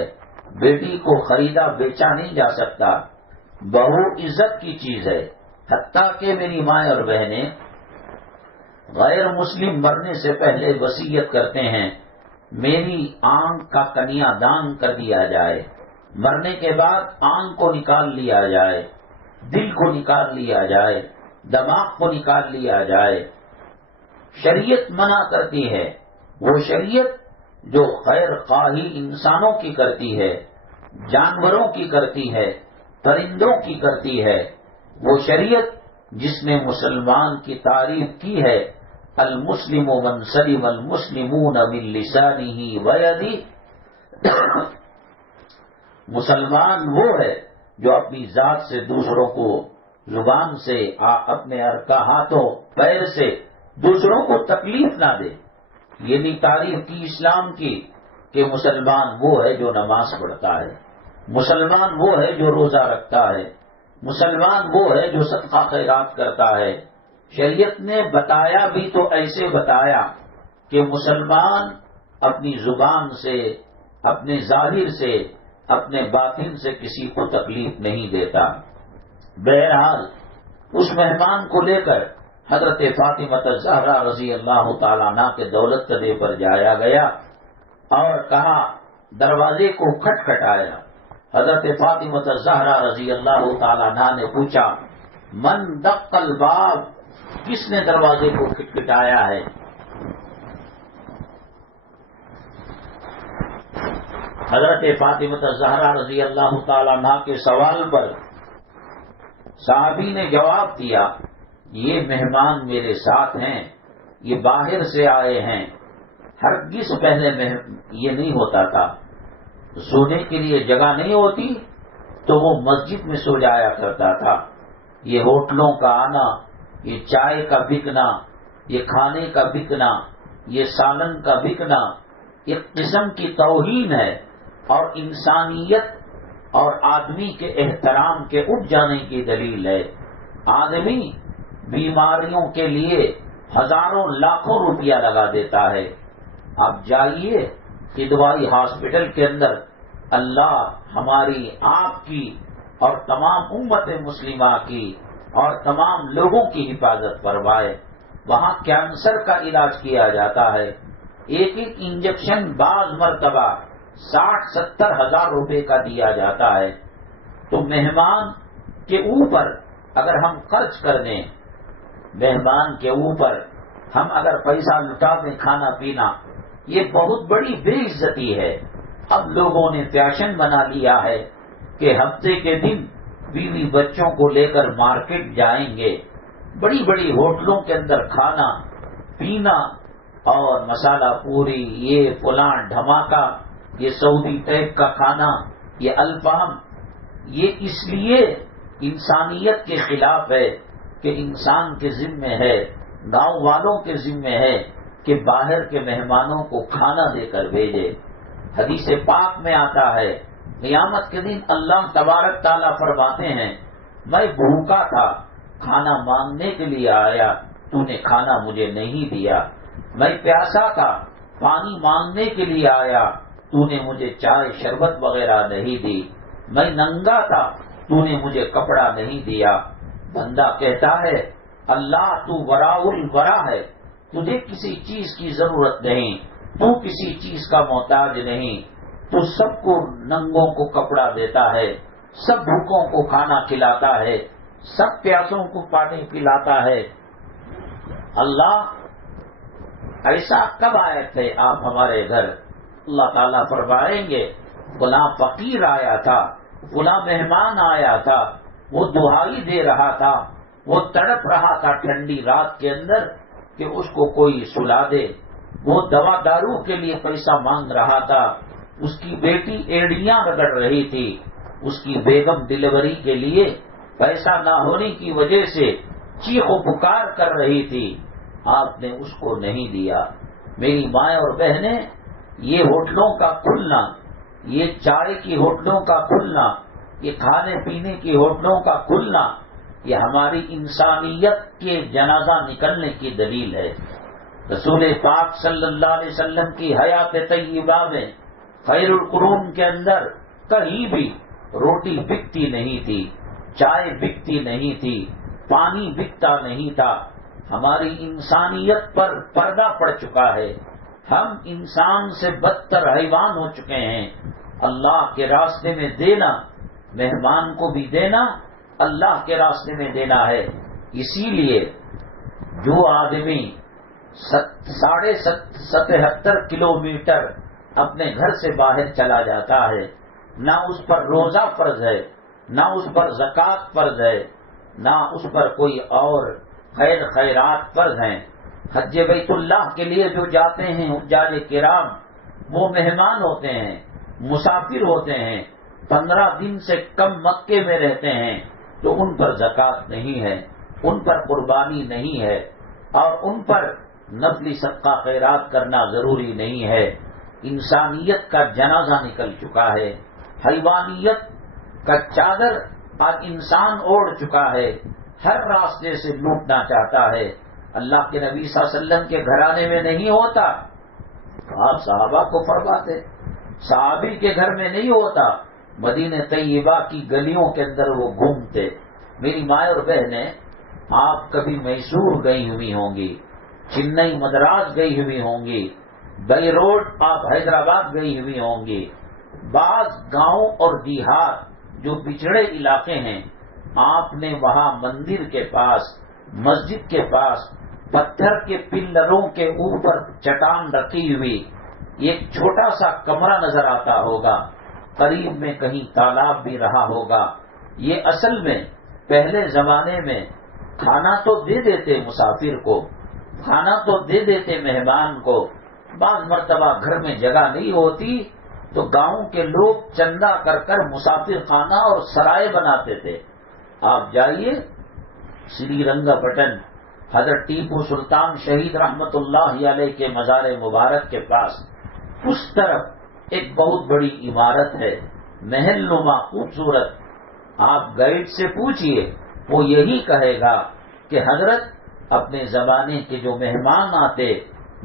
بیٹی کو خریدا بیچا نہیں جا سکتا۔ بہو عزت کی چیز ہے، حتیٰ کہ میری ماں اور بہنیں غیر مسلم مرنے سے پہلے وصیت کرتے ہیں، میری آنکھ کا کنیا دان کر دیا جائے، مرنے کے بعد آنکھ کو نکال لیا جائے، دل کو نکال لیا جائے، دماغ کو نکال لیا جائے۔ شریعت منع کرتی ہے، وہ شریعت جو خیر خواہی انسانوں کی کرتی ہے، جانوروں کی کرتی ہے، پرندوں کی کرتی ہے، وہ شریعت جس نے مسلمان کی تعریف کی ہے، المسلم من سلم المسلمون من لسانہ ویدہ، مسلمان وہ ہے جو اپنی ذات سے دوسروں کو زبان سے، اپنے ہاتھوں پیر سے دوسروں کو تکلیف نہ دے۔ یہ نہیں تعریف کی اسلام کی کہ مسلمان وہ ہے جو نماز پڑھتا ہے، مسلمان وہ ہے جو روزہ رکھتا ہے، مسلمان وہ ہے جو صدقہ خیرات کرتا ہے۔ شریعت نے بتایا بھی تو ایسے بتایا کہ مسلمان اپنی زبان سے، اپنے ظاہر سے، اپنے باطن سے کسی کو تکلیف نہیں دیتا۔ بہرحال اس مہمان کو لے کر حضرت فاطمہ الزہرا رضی اللہ تعالیٰ عنہ کے دولت قدے پر جایا گیا اور کہا، دروازے کو کھٹکھٹایا۔ حضرت فاطمہ الزہرا رضی اللہ تعالیٰ عنہ نے پوچھا، من دق الباب، کس نے دروازے کو کھٹکھٹایا ہے؟ حضرت فاطمہ زہرا رضی اللہ تعالیٰ عنہا کے سوال پر صحابی نے جواب دیا، یہ مہمان میرے ساتھ ہیں، یہ باہر سے آئے ہیں۔ ہرگز پہلے یہ نہیں ہوتا تھا، سونے کے لیے جگہ نہیں ہوتی تو وہ مسجد میں سو جایا کرتا تھا۔ یہ ہوٹلوں کا آنا، یہ چائے کا بکنا، یہ کھانے کا بکنا، یہ سالن کا بکنا ایک قسم کی توہین ہے اور انسانیت اور آدمی کے احترام کے اٹھ جانے کی دلیل ہے۔ آدمی بیماریوں کے لیے ہزاروں لاکھوں روپیہ لگا دیتا ہے۔ آپ جائیے کدوائی ہاسپٹل کے اندر، اللہ ہماری آپ کی اور تمام امت مسلمہ کی اور تمام لوگوں کی حفاظت فرمائے۔ وہاں کینسر کا علاج کیا جاتا ہے، ایک ایک انجیکشن بعض مرتبہ 60-70 ہزار روپے کا دیا جاتا ہے۔ تو مہمان کے اوپر اگر ہم خرچ کر دیں، مہمان کے اوپر ہم اگر پیسہ لٹا دیں کھانا پینا، یہ بہت بڑی بے عزتی ہے۔ اب لوگوں نے فیشن بنا لیا ہے کہ ہفتے کے دن بیوی بچوں کو لے کر مارکیٹ جائیں گے، بڑی بڑی ہوٹلوں کے اندر کھانا پینا اور مسالہ پوری، یہ فلاں دھماکہ، یہ سعودی ٹائپ کا کھانا، یہ الفام، یہ اس لیے انسانیت کے خلاف ہے کہ انسان کے ذمے ہے، گاؤں والوں کے ذمے ہے کہ باہر کے مہمانوں کو کھانا دے کر بھیجے۔ حدیث پاک میں آتا ہے قیامت کے دن اللہ تبارک تعالیٰ فرماتے ہیں، میں بھوکا تھا، کھانا مانگنے کے لیے آیا، تو نے کھانا مجھے نہیں دیا۔ میں پیاسا تھا، پانی مانگنے کے لیے آیا، تو نے مجھے چائے شربت وغیرہ نہیں دی۔ میں ننگا تھا، تو نے مجھے کپڑا نہیں دیا۔ بندہ کہتا ہے اللہ تو وراء الورا ہے، تجھے کسی چیز کی ضرورت نہیں، تو کسی چیز کا محتاج نہیں، تو سب کو ننگوں کو کپڑا دیتا ہے، سب بھوکوں کو کھانا کھلاتا ہے، سب پیاسوں کو پانی پلاتا ہے۔ اللہ ایسا کب آئے تھے آپ ہمارے گھر؟ اللہ تعالیٰ فرمائیں گے فلاں فقیر آیا تھا، فلاں مہمان آیا تھا، وہ دہائی دے رہا تھا، وہ تڑپ رہا تھا ٹھنڈی رات کے اندر کہ اس کو کوئی سلا دے، وہ دوا دارو کے لیے پیسہ مانگ رہا تھا، اس کی بیٹی ایڑیاں رگڑ رہی تھی، اس کی بیگم ڈلیوری کے لیے پیسہ نہ ہونے کی وجہ سے چیخ و پکار کر رہی تھی، آپ نے اس کو نہیں دیا۔ میری مائیں اور بہنیں، یہ ہوٹلوں کا کھلنا، یہ چائے کی ہوٹلوں کا کھلنا، یہ کھانے پینے کی ہوٹلوں کا کھلنا، یہ ہماری انسانیت کے جنازہ نکلنے کی دلیل ہے۔ رسول پاک صلی اللہ علیہ وسلم کی حیات طیبہ میں خیر القرون کے اندر کہیں بھی روٹی بکتی نہیں تھی، چائے بکتی نہیں تھی، پانی بکتا نہیں تھا۔ ہماری انسانیت پر پردہ پڑ چکا ہے، ہم انسان سے بدتر حیوان ہو چکے ہیں۔ اللہ کے راستے میں دینا، مہمان کو بھی دینا، اللہ کے راستے میں دینا ہے۔ اسی لیے جو آدمی 77 کلومیٹر اپنے گھر سے باہر چلا جاتا ہے، نہ اس پر روزہ فرض ہے، نہ اس پر زکوٰۃ فرض ہے، نہ اس پر کوئی اور خیرات فرض ہیں۔ حج بیت اللہ کے لیے جو جاتے ہیں حجاج کرام، وہ مہمان ہوتے ہیں، مسافر ہوتے ہیں، 15 دن سے کم مکے میں رہتے ہیں، تو ان پر زکوٰۃ نہیں ہے، ان پر قربانی نہیں ہے، اور ان پر نفلی صدقہ خیرات کرنا ضروری نہیں ہے۔ انسانیت کا جنازہ نکل چکا ہے، حیوانیت کا چادر آج انسان اوڑھ چکا ہے، ہر راستے سے لوٹنا چاہتا ہے۔ اللہ کے نبی صلی اللہ علیہ وسلم کے گھرانے میں نہیں ہوتا، آپ صحابہ کو فرماتے، صحابی کے گھر میں نہیں ہوتا، مدینہ طیبہ کی گلیوں کے اندر وہ گھومتے۔ میری مائیں اور بہنیں، آپ کبھی میسور گئی ہوئی ہوں گی، چنئی مدراس گئی ہوئی ہوں گی، بئی روڈ آپ حیدرآباد گئی ہوئی ہوں گی۔ بعض گاؤں اور دیہات جو پچھڑے علاقے ہیں، آپ نے وہاں مندر کے پاس، مسجد کے پاس پتھر کے پلروں کے اوپر چٹان رکھی ہوئی، ایک چھوٹا سا کمرہ نظر آتا ہوگا، قریب میں کہیں تالاب بھی رہا ہوگا. یہ اصل میں پہلے زمانے میں کھانا تو دے دیتے مسافر کو، کھانا تو دے دیتے مہمان کو. بعض مرتبہ گھر میں جگہ نہیں ہوتی تو گاؤں کے لوگ چندہ کر کر مسافر خانہ اور سرائے بناتے تھے. آپ جائیے سری رنگا پٹن حضرت ٹیپو سلطان شہید رحمت اللہ علیہ کے مزار مبارک کے پاس اس طرف ایک بہت بڑی عمارت ہے، محل نما خوبصورت. آپ گائیڈ سے پوچھئے، وہ یہی کہے گا کہ حضرت اپنے زمانے کے جو مہمان آتے،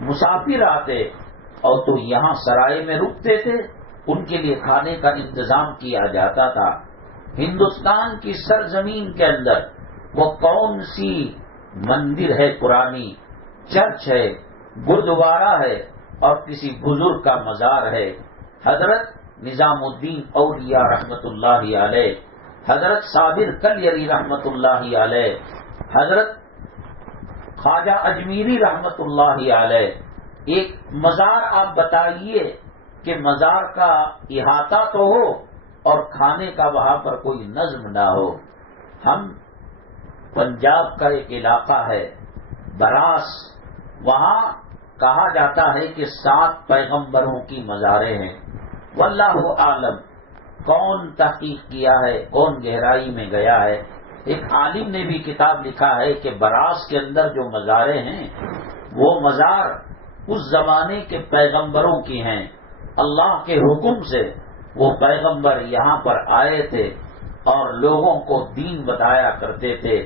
مسافر آتے اور تو یہاں سرائے میں رکتے تھے، ان کے لیے کھانے کا انتظام کیا جاتا تھا. ہندوستان کی سرزمین کے اندر وہ کون سی مندر ہے پرانی، چرچ ہے، گردوارہ ہے اور کسی بزرگ کا مزار ہے؟ حضرت نظام الدین اولیاء رحمت اللہ علیہ، حضرت صابر کلیری رحمت اللہ علیہ، حضرت خواجہ اجمیری رحمت اللہ علیہ. ایک مزار آپ بتائیے کہ مزار کا احاطہ تو ہو اور کھانے کا وہاں پر کوئی نظم نہ ہو. ہم پنجاب کا ایک علاقہ ہے براس، وہاں کہا جاتا ہے کہ 7 پیغمبروں کی مزاریں ہیں. واللہ عالم کون تحقیق کیا ہے، کون گہرائی میں گیا ہے. ایک عالم نے بھی کتاب لکھا ہے کہ براس کے اندر جو مزاریں ہیں وہ مزار اس زمانے کے پیغمبروں کی ہیں. اللہ کے حکم سے وہ پیغمبر یہاں پر آئے تھے اور لوگوں کو دین بتایا کرتے تھے،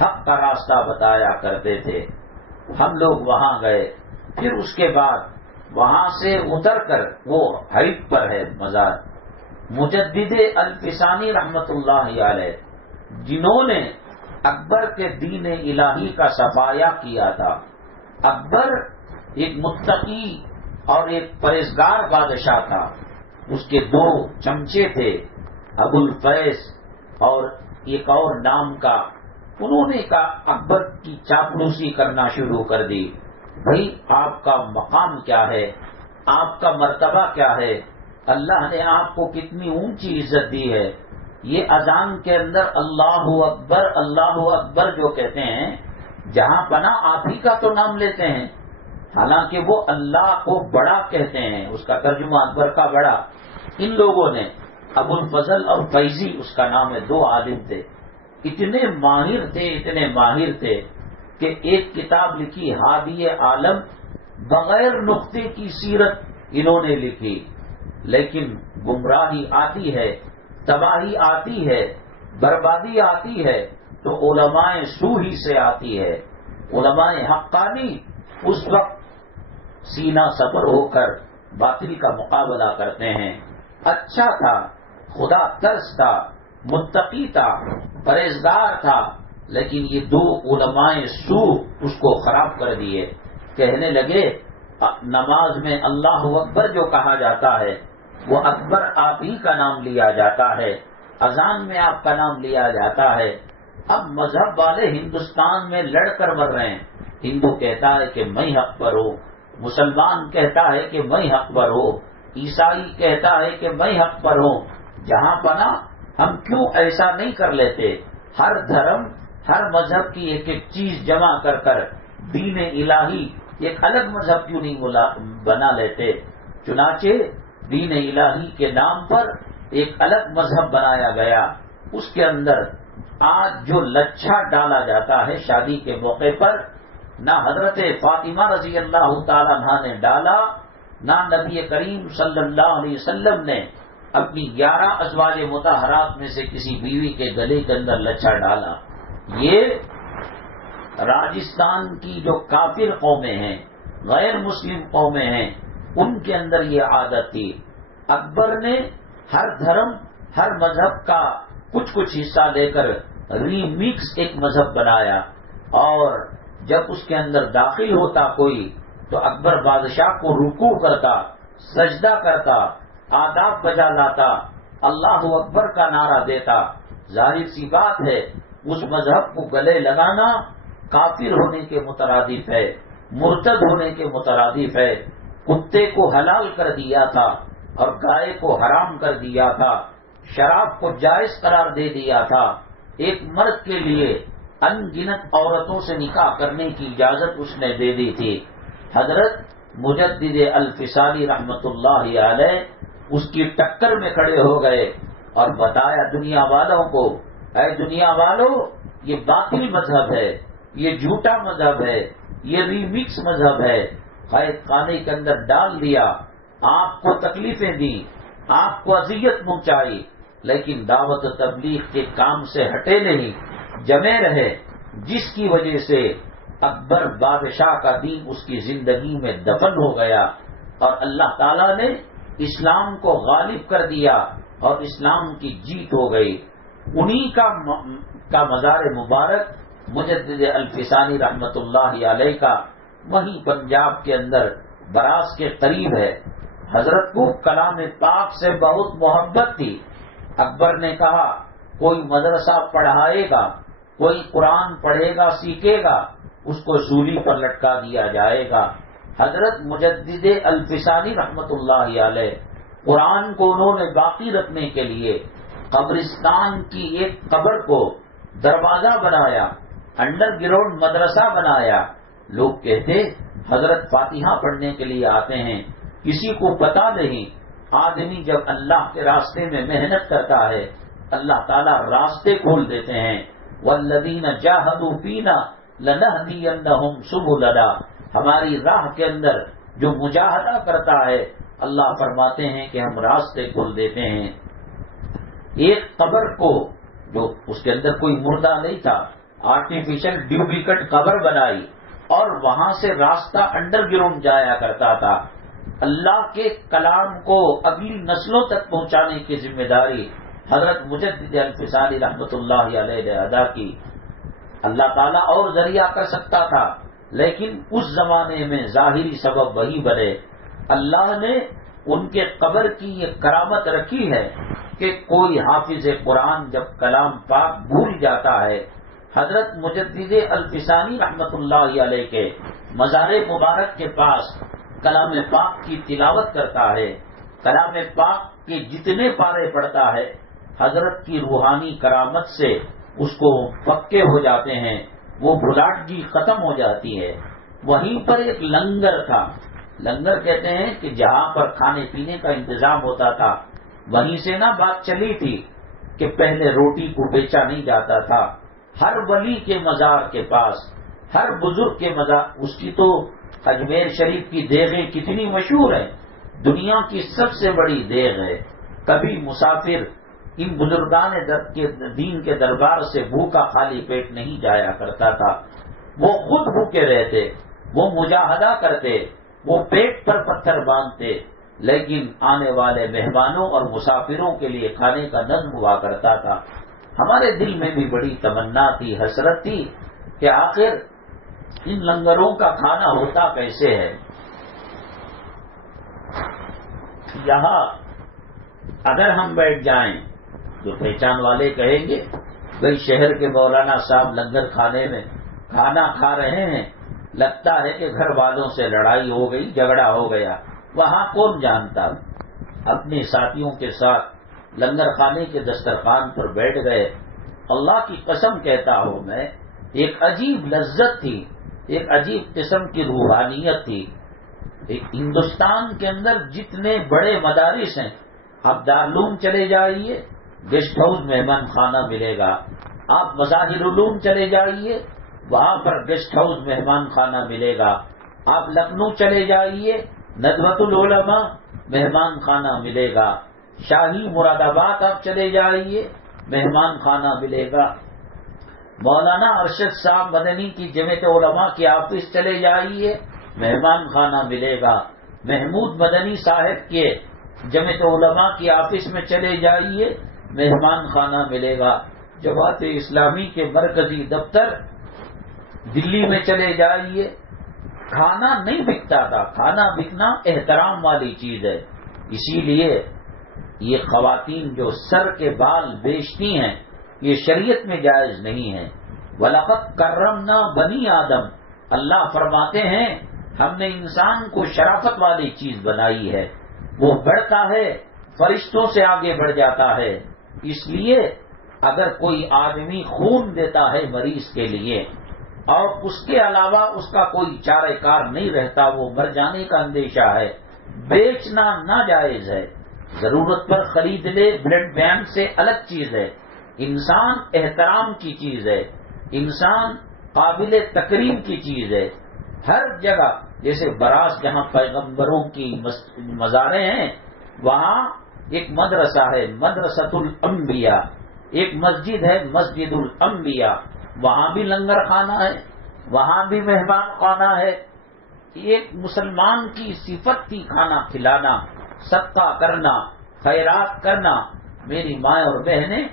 حق کا راستہ بتایا کرتے تھے. ہم لوگ وہاں گئے، پھر اس کے بعد وہاں سے اتر کر وہ ہائٹ پر ہے مزار مجدد الفسانی رحمت اللہ علیہ، جنہوں نے اکبر کے دین الہی کا صفایا کیا تھا. اکبر ایک متقی اور ایک پرہیزگار بادشاہ تھا. اس کے 2 چمچے تھے، ابو الفیض اور ایک اور نام کا. انہوں نے کہا اکبر کی چاپلوسی کرنا شروع کر دی. بھائی آپ کا مقام کیا ہے، آپ کا مرتبہ کیا ہے، اللہ نے آپ کو کتنی اونچی عزت دی ہے. یہ اذان کے اندر اللہ اکبر جو کہتے ہیں، جہاں پناہ آپ ہی کا تو نام لیتے ہیں، حالانکہ وہ اللہ کو بڑا کہتے ہیں. اس کا ترجمہ اکبر کا بڑا. ان لوگوں نے ابو الفضل اور فیضی اس کا نام ہے، 2 عالم تھے، اتنے ماہر تھے کہ ایک کتاب لکھی ہادی عالم، بغیر نقطے کی سیرت انہوں نے لکھی. لیکن گمراہی آتی ہے، تباہی آتی ہے، بربادی آتی ہے تو علماء سو ہی سے آتی ہے. علماء حقانی اس وقت سینہ صبر ہو کر باطل کا مقابلہ کرتے ہیں. اچھا تھا، خدا ترس تھا، متقی تھا، پرہیزگار تھا، لیکن یہ 2 علماء سو اس کو خراب کر دیے. کہنے لگے نماز میں اللہ اکبر جو کہا جاتا ہے وہ اکبر آپ ہی کا نام لیا جاتا ہے، اذان میں آپ کا نام لیا جاتا ہے. اب مذہب والے ہندوستان میں لڑ کر مر رہے ہیں. ہندو کہتا ہے کہ میں حق پر ہوں، مسلمان کہتا ہے کہ میں حق پر ہوں، عیسائی کہتا ہے کہ میں حق پر ہوں. جہاں پناہ ہم کیوں ایسا نہیں کر لیتے؟ ہر دھرم، ہر مذہب کی ایک ایک چیز جمع کر کر دین الہی ایک الگ مذہب کیوں نہیں بنا لیتے؟ چنانچہ دین الہی کے نام پر ایک الگ مذہب بنایا گیا. اس کے اندر آج جو لچھا ڈالا جاتا ہے شادی کے موقع پر، نہ حضرت فاطمہ رضی اللہ تعالی عنہا نے ڈالا، نہ نبی کریم صلی اللہ علیہ وسلم نے اپنی 11 ازواج مطہرات میں سے کسی بیوی کے گلے کے اندر لچھا ڈالا. یہ راجستھان کی جو کافر قومیں ہیں، غیر مسلم قومیں ہیں، ان کے اندر یہ عادت تھی. اکبر نے ہر دھرم، ہر مذہب کا کچھ حصہ لے کر ری مکس ایک مذہب بنایا، اور جب اس کے اندر داخل ہوتا کوئی تو اکبر بادشاہ کو رکوع کرتا، سجدہ کرتا، آداب بجا لاتا، اللہ اکبر کا نعرہ دیتا. ظاہر سی بات ہے اس مذہب کو گلے لگانا کافر ہونے کے مترادف ہے، مرتد ہونے کے مترادف ہے. کتے کو حلال کر دیا تھا اور گائے کو حرام کر دیا تھا، شراب کو جائز قرار دے دیا تھا، ایک مرد کے لیے ان گنت عورتوں سے نکاح کرنے کی اجازت اس نے دے دی تھی۔ حضرت مجدد الفسانی رحمت اللہ علیہ اس کی ٹکر میں کھڑے ہو گئے اور بتایا دنیا والوں کو، اے دنیا والوں، یہ باطل مذہب ہے، یہ جھوٹا مذہب ہے، یہ ریمکس مذہب ہے، قید خانے کے اندر ڈال دیا، آپ کو تکلیفیں دی، آپ کو اذیت پہنچائی، لیکن دعوت و تبلیغ کے کام سے ہٹے نہیں، جمے رہے، جس کی وجہ سے اکبر بادشاہ کا دین اس کی زندگی میں دفن ہو گیا اور اللہ تعالیٰ نے اسلام کو غالب کر دیا اور اسلام کی جیت ہو گئی۔ انہی کا مزار مبارک مجدد الفسانی رحمت اللہ علیہ کا وہیں پنجاب کے اندر براس کے قریب ہے۔ حضرت کو کلام پاک سے بہت محبت تھی۔ اکبر نے کہا کوئی مدرسہ پڑھائے گا، کوئی قرآن پڑھے گا سیکھے گا، اس کو سولی پر لٹکا دیا جائے گا۔ حضرت مجدد الفسانی رحمت اللہ علیہ قرآن کو انہوں نے باقی رکھنے کے لیے قبرستان کی ایک قبر کو دروازہ بنایا، انڈر گراؤنڈ مدرسہ بنایا۔ لوگ کہتے حضرت فاتحہ پڑھنے کے لیے آتے ہیں، کسی کو پتا نہیں۔ آدمی جب اللہ کے راستے میں محنت کرتا ہے اللہ تعالیٰ راستے کھول دیتے ہیں۔ والذین جاہدوا فینا لنہدینہم سبلنا، ہماری راہ کے اندر جو مجاہدہ کرتا ہے اللہ فرماتے ہیں کہ ہم راستے کھول دیتے ہیں۔ ایک قبر کو جو اس کے اندر کوئی مردہ نہیں تھا، آرٹیفیشل ڈپلیکیٹ قبر بنائی اور وہاں سے راستہ انڈر گراؤنڈ جایا کرتا تھا۔ اللہ کے کلام کو اگلی نسلوں تک پہنچانے کی ذمہ داری حضرت مجدد الفسانی رحمت اللہ علیہ نے ادا کی۔ اللہ تعالیٰ اور ذریعہ کر سکتا تھا، لیکن اس زمانے میں ظاہری سبب وہی بنے۔ اللہ نے ان کے قبر کی یہ کرامت رکھی ہے کہ کوئی حافظ قرآن جب کلام پاک بھول جاتا ہے، حضرت مجدد الفسانی رحمت اللہ علیہ کے مزار مبارک کے پاس کلام پاک کی تلاوت کرتا ہے، کلام پاک کے جتنے پارے پڑھتا ہے حضرت کی روحانی کرامت سے اس کو پکے ہو جاتے ہیں، وہ بھلاٹگی ختم ہو جاتی ہے۔ وہیں پر ایک لنگر تھا، لنگر کہتے ہیں کہ جہاں پر کھانے پینے کا انتظام ہوتا تھا، وہیں سے نا بات چلی تھی کہ پہلے روٹی کو بیچا نہیں جاتا تھا۔ ہر ولی کے مزار کے پاس، ہر بزرگ کے مزار، اس کی تو اجمیر شریف کی دیغیں کتنی مشہور ہیں، دنیا کی سب سے بڑی دیغ ہے۔ کبھی مسافر ان بزرگان دین کے دربار سے بھوکا خالی پیٹ نہیں جایا کرتا تھا، وہ خود بھوکے رہتے، وہ مجاہدہ کرتے، وہ پیٹ پر پتھر باندھتے، لیکن آنے والے مہمانوں اور مسافروں کے لیے کھانے کا نظم ہوا کرتا تھا۔ ہمارے دل میں بھی بڑی تمنا تھی، حسرت تھی کہ آخر ان لنگروں کا کھانا ہوتا کیسے ہے۔ یہاں اگر ہم بیٹھ جائیں جو پہچان والے کہیں گے بھئی شہر کے مولانا صاحب لنگر کھانے میں کھانا کھا رہے ہیں، لگتا ہے کہ گھر والوں سے لڑائی ہو گئی، جھگڑا ہو گیا۔ وہاں کون جانتا، اپنے ساتھیوں کے ساتھ لنگر خانے کے دسترخوان پر بیٹھ گئے۔ اللہ کی قسم کہتا ہوں میں، ایک عجیب لذت تھی، ایک عجیب قسم کی روحانیت تھی۔ ہندوستان کے اندر جتنے بڑے مدارس ہیں، آپ دارالعلوم چلے جائیے گیسٹ ہاؤس مہمان خانہ ملے گا، آپ مظاہر علوم چلے جائیے وہاں پر گیسٹ ہاؤس مہمان خانہ ملے گا، آپ لکھنؤ چلے جائیے ندوۃ العلماء مہمان خانہ ملے گا، شاہی مراد آباد آپ چلے جائیے مہمان خانہ ملے گا، مولانا ارشد صاحب مدنی کی جمعیت علماء کے آفس چلے جائیے مہمان خانہ ملے گا، محمود مدنی صاحب کے جمعیت علماء کے آفس میں چلے جائیے مہمان خانہ ملے گا، جماعت اسلامی کے مرکزی دفتر دلی میں چلے جائیے۔ کھانا نہیں بکتا تھا، کھانا بکنا احترام والی چیز ہے، اسی لیے یہ خواتین جو سر کے بال بیچتی ہیں یہ شریعت میں جائز نہیں ہے۔ وَلَقَدْ كَرَّمْنَا بَنِي آدم، اللہ فرماتے ہیں ہم نے انسان کو شرافت والی چیز بنائی ہے، وہ بڑھتا ہے، فرشتوں سے آگے بڑھ جاتا ہے۔ اس لیے اگر کوئی آدمی خون دیتا ہے مریض کے لیے اور اس کے علاوہ اس کا کوئی چارہ کار نہیں رہتا، وہ مر جانے کا اندیشہ ہے، بیچنا ناجائز ہے۔ ضرورت پر خرید لے، بلڈ بینک سے الگ چیز ہے۔ انسان احترام کی چیز ہے، انسان قابل تکریم کی چیز ہے۔ ہر جگہ جیسے براس جہاں پیغمبروں کی مزاریں ہیں، وہاں ایک مدرسہ ہے مدرسۃ الانبیاء، ایک مسجد ہے مسجد الانبیاء، وہاں بھی لنگر خانہ ہے، وہاں بھی مہمان خانہ ہے۔ ایک مسلمان کی صفت تھی کھانا کھلانا، صدقہ کرنا، خیرات کرنا۔ میری ماں اور بہنیں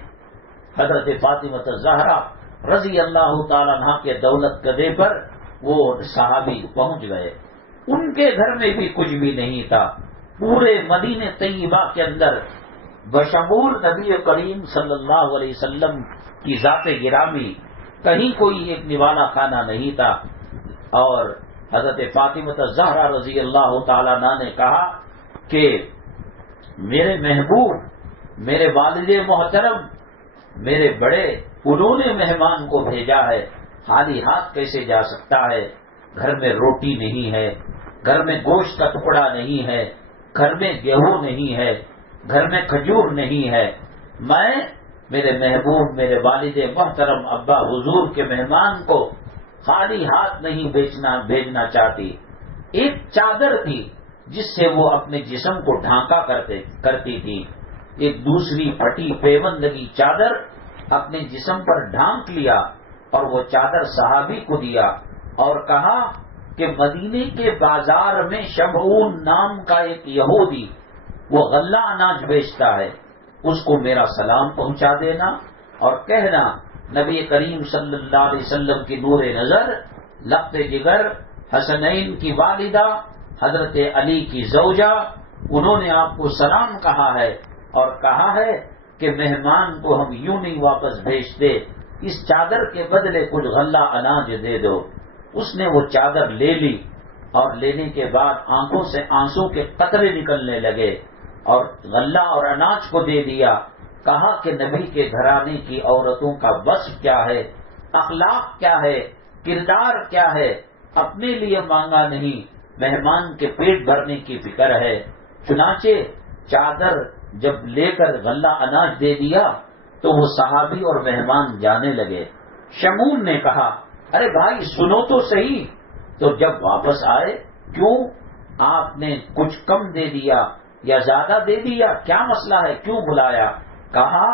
حضرت فاطمہ الزہرا رضی اللہ تعالیٰ عنہ کے دولت قدے پر وہ صحابی پہنچ گئے، ان کے گھر میں بھی کچھ بھی نہیں تھا۔ پورے مدینہ طیبہ کے اندر بشمول نبی کریم صلی اللہ علیہ وسلم کی ذات گرامی کہیں کوئی ایک نوالا خانہ نہیں تھا۔ اور حضرت فاطمہ الزہرا رضی اللہ تعالیٰ عنہ نے کہا کہ میرے محبوب، میرے والد محترم، میرے بڑے، انہوں نے مہمان کو بھیجا ہے، خالی ہاتھ کیسے جا سکتا ہے؟ گھر میں روٹی نہیں ہے، گھر میں گوشت کا ٹکڑا نہیں ہے، گھر میں گیہوں نہیں ہے، گھر میں کھجور نہیں ہے۔ میں میرے محبوب، میرے والد محترم ابا حضور کے مہمان کو خالی ہاتھ نہیں بھیجنا چاہتی۔ ایک چادر تھی جس سے وہ اپنے جسم کو ڈھانکا کرتی تھی، ایک دوسری پھٹی پیون لگی چادر اپنے جسم پر ڈھانک لیا اور وہ چادر صحابی کو دیا اور کہا کہ مدینے کے بازار میں شمعون نام کا ایک یہودی وہ غلہ اناج بیچتا ہے، اس کو میرا سلام پہنچا دینا اور کہنا نبی کریم صلی اللہ علیہ وسلم کی نور نظر، لقت جگر، حسنین کی والدہ حضرت علی کی زوجہ، انہوں نے آپ کو سلام کہا ہے اور کہا ہے کہ مہمان کو ہم یوں نہیں واپس بھیجتے، اس چادر کے بدلے کچھ غلہ اناج دے دو۔ اس نے وہ چادر لے لی اور لینے کے بعد آنکھوں سے آنسو کے قطرے نکلنے لگے اور غلہ اور اناج کو دے دیا۔ کہا کہ نبی کے گھرانے کی عورتوں کا وصف کیا ہے، اخلاق کیا ہے، کردار کیا ہے، اپنے لیے مانگا نہیں، مہمان کے پیٹ بھرنے کی فکر ہے۔ چنانچہ چادر جب لے کر غلہ اناج دے دیا تو وہ صحابی اور مہمان جانے لگے۔ شمعون نے کہا ارے بھائی سنو تو صحیح، تو جب واپس آئے کیوں آپ نے کچھ کم دے دیا یا زیادہ دے دیا، کیا مسئلہ ہے، کیوں بلایا؟ کہا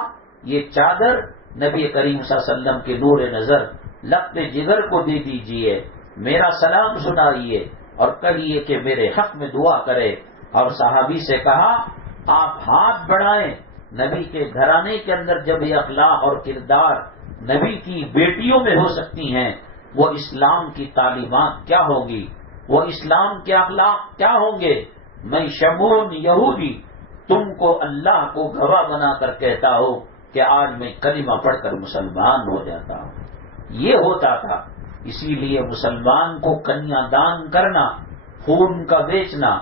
یہ چادر نبی کریم صلی اللہ علیہ وسلم کے نور نظر لقت جگر کو دے دیجئے، میرا سلام سنائیے اور کہیے کہ میرے حق میں دعا کرے۔ اور صحابی سے کہا آپ ہاتھ بڑھائیں، نبی کے گھرانے کے اندر جب یہ اخلاق اور کردار نبی کی بیٹیوں میں ہو سکتی ہیں، وہ اسلام کی تعلیمات کیا ہوگی، وہ اسلام کے اخلاق کیا ہوں گے؟ میں شمعون یہودی تم کو اللہ کو گواہ بنا کر کہتا ہوں کہ آج میں کلمہ پڑھ کر مسلمان ہو جاتا ہوں۔ یہ ہوتا تھا۔ اسی لیے مسلمان کو کنیا دان کرنا، خون کا بیچنا،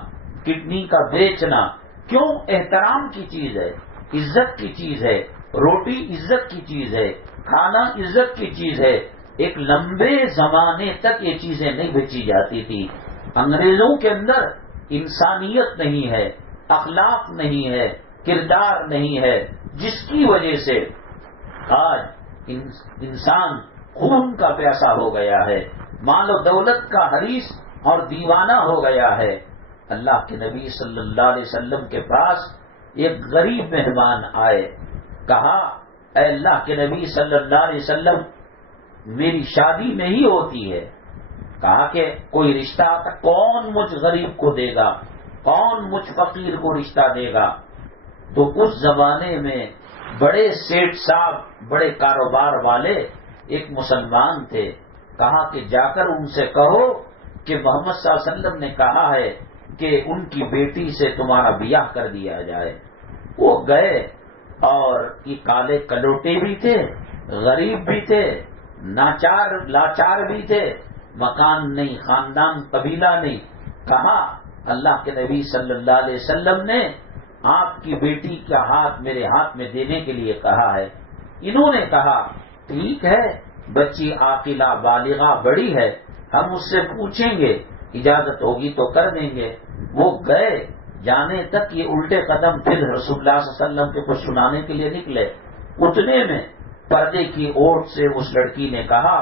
کڈنی کا بیچنا کیوں؟ احترام کی چیز ہے، عزت کی چیز ہے، روٹی عزت کی چیز ہے، کھانا عزت کی چیز ہے۔ ایک لمبے زمانے تک یہ چیزیں نہیں بیچی جاتی تھی۔ انگریزوں کے اندر انسانیت نہیں ہے، اخلاق نہیں ہے، کردار نہیں ہے، جس کی وجہ سے آج انسان خون کا پیاسا ہو گیا ہے، مال و دولت کا حریص اور دیوانہ ہو گیا ہے۔ اللہ کے نبی صلی اللہ علیہ وسلم کے پاس ایک غریب مہمان آئے، کہا اے اللہ کے نبی صلی اللہ علیہ وسلم میری شادی نہیں ہوتی ہے۔ کہا کہ کوئی رشتہ آتا، کون مجھ غریب کو دے گا، کون مجھ فقیر کو رشتہ دے گا؟ تو اس زمانے میں بڑے سیٹ صاحب، بڑے کاروبار والے ایک مسلمان تھے۔ کہا کہ جا کر ان سے کہو کہ محمد صلی اللہ علیہ وسلم نے کہا ہے کہ ان کی بیٹی سے تمہارا بیاہ کر دیا جائے۔ وہ گئے اور یہ کالے کلوٹے بھی تھے، غریب بھی تھے، لاچار بھی تھے، مکان نہیں، خاندان قبیلہ نہیں. کہا اللہ کے نبی صلی اللہ علیہ وسلم نے آپ کی بیٹی کا ہاتھ میرے ہاتھ میں دینے کے لیے کہا ہے. انہوں نے کہا ٹھیک ہے، بچی عاقلہ بالغہ بڑی ہے، ہم اس سے پوچھیں گے، اجازت ہوگی تو کر دیں گے. وہ گئے، جانے تک یہ الٹے قدم پھر رسول اللہ صلی اللہ علیہ وسلم کے کچھ سنانے کے لیے نکلے. اتنے میں پردے کی اوٹ سے اس لڑکی نے کہا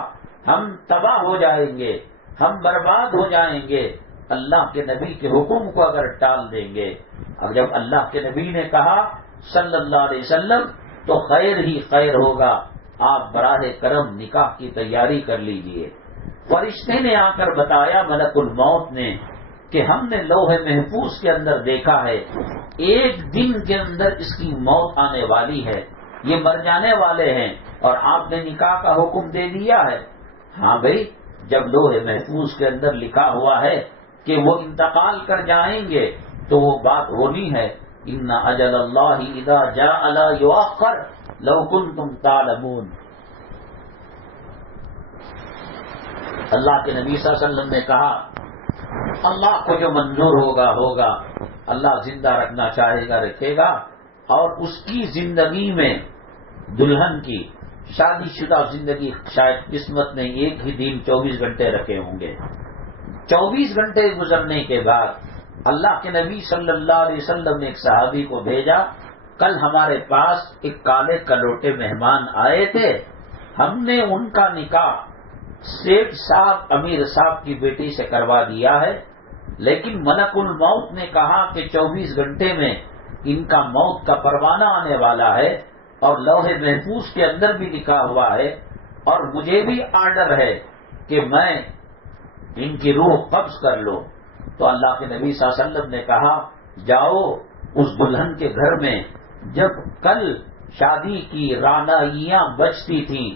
ہم تباہ ہو جائیں گے، ہم برباد ہو جائیں گے اللہ کے نبی کے حکم کو اگر ٹال دیں گے. اب جب اللہ کے نبی نے کہا صلی اللہ علیہ وسلم تو خیر ہی خیر ہوگا، آپ براہ کرم نکاح کی تیاری کر لیجئے. فرشتے نے آ کر بتایا ملک الموت نے کہ ہم نے لوح محفوظ کے اندر دیکھا ہے 1 دن کے اندر اس کی موت آنے والی ہے، یہ مر جانے والے ہیں، اور آپ نے نکاح کا حکم دے دیا ہے. ہاں بھائی، جب لوح محفوظ کے اندر لکھا ہوا ہے کہ وہ انتقال کر جائیں گے تو وہ بات ہونی ہے. ان اجل اللہ اذا جاء لا یؤخر لو کنتم تعلمون. اللہ کے نبی صلی اللہ علیہ وسلم نے کہا اللہ کو جو منظور ہوگا ہوگا، اللہ زندہ رکھنا چاہے گا رکھے گا. اور اس کی زندگی میں دلہن کی شادی شدہ زندگی شاید قسمت نے ایک ہی دن 24 گھنٹے رکھے ہوں گے. 24 گھنٹے گزرنے کے بعد اللہ کے نبی صلی اللہ علیہ وسلم نے ایک صحابی کو بھیجا، کل ہمارے پاس ایک کالے کلوٹے مہمان آئے تھے، ہم نے ان کا نکاح سیٹ صاحب امیر صاحب کی بیٹی سے کروا دیا ہے، لیکن ملک الموت نے کہا کہ 24 گھنٹے میں ان کا موت کا پروانہ آنے والا ہے، اور لوح محفوظ کے اندر بھی لکھا ہوا ہے، اور مجھے بھی آرڈر ہے کہ میں ان کی روح قبض کر لو. تو اللہ کے نبی صلی اللہ علیہ وسلم نے کہا جاؤ اس دلہن کے گھر میں جب کل شادی کی رعنائیاں بجتی تھیں،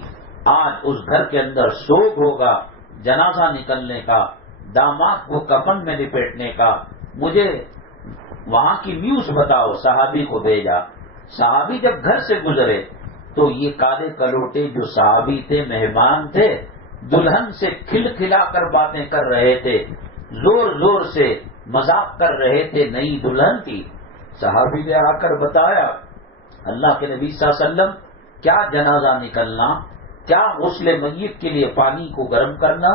آج اس گھر کے اندر سوگ ہوگا، جنازہ نکلنے کا، داماد کو کفن میں لپیٹنے کا، مجھے وہاں کی نیوز بتاؤ. صحابی کو بھیجا. صحابی جب گھر سے گزرے تو یہ کالے کلوٹے جو صحابی تھے، مہمان تھے، دلہن سے کھل کھلا کر باتیں کر رہے تھے، زور زور سے مذاق کر رہے تھے نئی دلہن کی. صحابی نے آ کر بتایا اللہ کے نبی صلی اللہ علیہ وسلم کیا جنازہ نکلنا، کیا غسل میت کے لیے پانی کو گرم کرنا،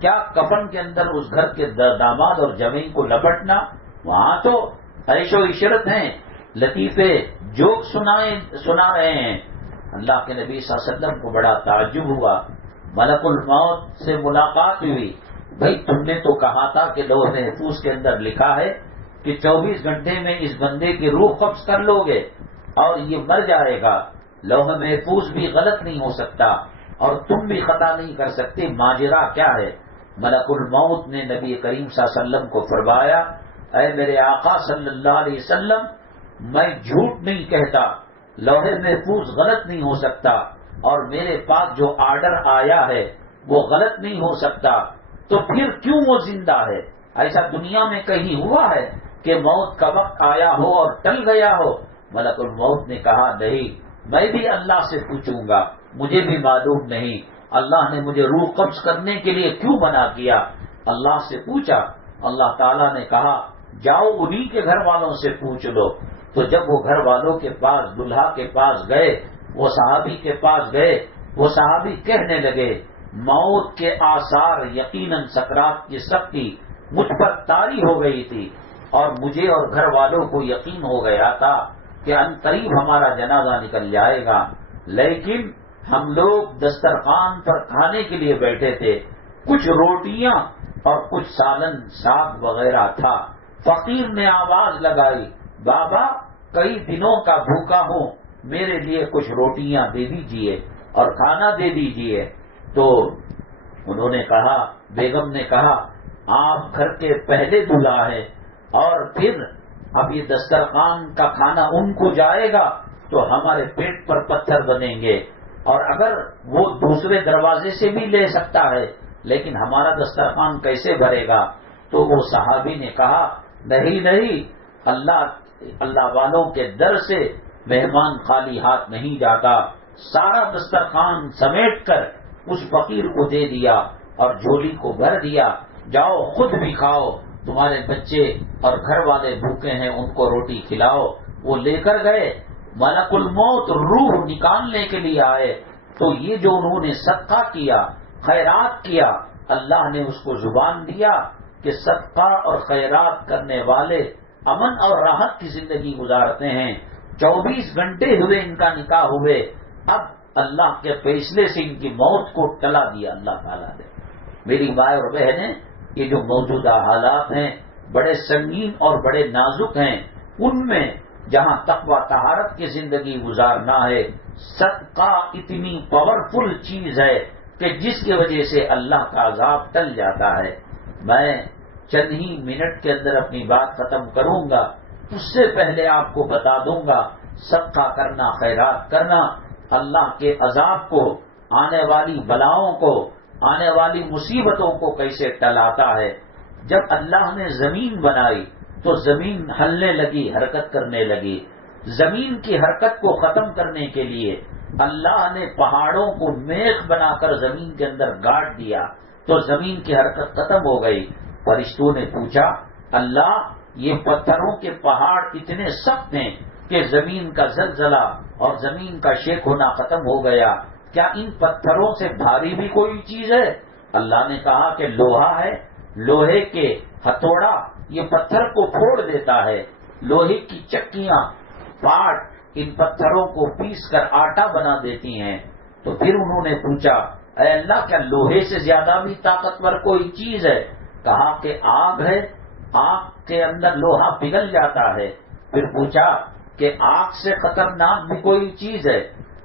کیا کفن کے اندر اس گھر کے داماد اور جمعی کو لپٹنا، وہاں تو عیش و عشرت ہیں، لطیفے جوک سنا رہے ہیں. اللہ کے نبی صلی اللہ علیہ وسلم کو بڑا تعجب ہوا. ملک الموت سے ملاقات ہوئی. بھائی تم نے تو کہا تھا کہ لوح محفوظ کے اندر لکھا ہے کہ 24 گھنٹے میں اس بندے کی روح قبض کر لو گے اور یہ مر جائے گا. لوح محفوظ بھی غلط نہیں ہو سکتا اور تم بھی خطا نہیں کر سکتے، ماجرا کیا ہے؟ ملک الموت نے نبی کریم صلی اللہ علیہ وسلم کو فرمایا اے میرے آقا صلی اللہ علیہ وسلم، میں جھوٹ نہیں کہتا، لوح محفوظ غلط نہیں ہو سکتا، اور میرے پاس جو آرڈر آیا ہے وہ غلط نہیں ہو سکتا، تو پھر کیوں وہ زندہ ہے؟ ایسا دنیا میں کہیں ہوا ہے کہ موت کا وقت آیا ہو اور ٹل گیا ہو؟ ملک الموت نے کہا نہیں، میں بھی اللہ سے پوچھوں گا، مجھے بھی معلوم نہیں اللہ نے مجھے روح قبض کرنے کے لیے کیوں بنا کیا. اللہ سے پوچھا. اللہ تعالیٰ نے کہا جاؤ انہی کے گھر والوں سے پوچھ لو. تو جب وہ گھر والوں کے پاس، دلہا کے پاس گئے، وہ صحابی کے پاس گئے، وہ صحابی کہنے لگے موت کے آثار یقیناً سکرات کی سختی مجھ پر طاری ہو گئی تھی، اور مجھے اور گھر والوں کو یقین ہو گیا تھا کہ عنقریب ہمارا جنازہ نکل جائے گا، لیکن ہم لوگ دسترخوان پر کھانے کے لیے بیٹھے تھے، کچھ روٹیاں اور کچھ سالن ساگ وغیرہ تھا. فقیر نے آواز لگائی بابا کئی دنوں کا بھوکا ہوں، میرے لیے کچھ روٹیاں دے دیجئے اور کھانا دے دیجئے. تو انہوں نے کہا، بیگم نے کہا آپ گھر کے پہلے دلہا ہیں اور پھر اب یہ دسترخوان کا کھانا ان کو جائے گا تو ہمارے پیٹ پر پتھر بنیں گے، اور اگر وہ دوسرے دروازے سے بھی لے سکتا ہے لیکن ہمارا دسترخوان کیسے بھرے گا؟ تو وہ صحابی نے کہا نہیں، اللہ والوں کے در سے مہمان خالی ہاتھ نہیں جاتا. سارا دسترخوان سمیٹ کر اس فقیر کو دے دیا اور جھولی کو بھر دیا، جاؤ خود بھی کھاؤ، تمہارے بچے اور گھر والے بھوکے ہیں ان کو روٹی کھلاؤ۔ وہ لے کر گئے، ملک الموت روح نکالنے کے لیے آئے، تو یہ جو انہوں نے صدقہ کیا، خیرات کیا، اللہ نے اس کو زبان دیا کہ صدقہ اور خیرات کرنے والے امن اور راحت کی زندگی گزارتے ہیں۔ 24 گھنٹے ہوئے ان کا نکاح ہوئے، اب اللہ کے فیصلے سے ان کی موت کو ٹلا دیا اللہ تعالیٰ نے۔ میری ماں اور بہنیں، یہ جو موجودہ حالات ہیں بڑے سنگین اور بڑے نازک ہیں، ان میں جہاں تقوی طہارت کی زندگی گزارنا ہے، صدقہ اتنی پاورفل چیز ہے کہ جس کی وجہ سے اللہ کا عذاب ٹل جاتا ہے۔ میں چند ہی منٹ کے اندر اپنی بات ختم کروں گا، اس سے پہلے آپ کو بتا دوں گا صدقہ کرنا، خیرات کرنا اللہ کے عذاب کو، آنے والی بلاؤں کو، آنے والی مصیبتوں کو کیسے ٹلاتا ہے۔ جب اللہ نے زمین بنائی تو زمین ہلنے لگی، حرکت کرنے لگی۔ زمین کی حرکت کو ختم کرنے کے لیے اللہ نے پہاڑوں کو میخ بنا کر زمین کے اندر گاڑ دیا تو زمین کی حرکت ختم ہو گئی۔ فرشتوں نے پوچھا، اللہ یہ پتھروں کے پہاڑ اتنے سخت ہیں کہ زمین کا زلزلہ اور زمین کا شیک ہونا ختم ہو گیا، کیا ان پتھروں سے بھاری بھی کوئی چیز ہے؟ اللہ نے کہا کہ لوہا ہے، لوہے کے ہتھوڑا یہ پتھر کو پھوڑ دیتا ہے، لوہے کی چکیاں، پاٹ ان پتھروں کو پیس کر آٹا بنا دیتی ہیں۔ تو پھر انہوں نے پوچھا، اے اللہ کیا لوہے سے زیادہ بھی طاقتور کوئی چیز ہے؟ کہا کہ آگ ہے، آگ کے اندر لوہا پگھل جاتا ہے۔ پھر پوچھا کہ آگ سے خطرناک بھی کوئی چیز ہے؟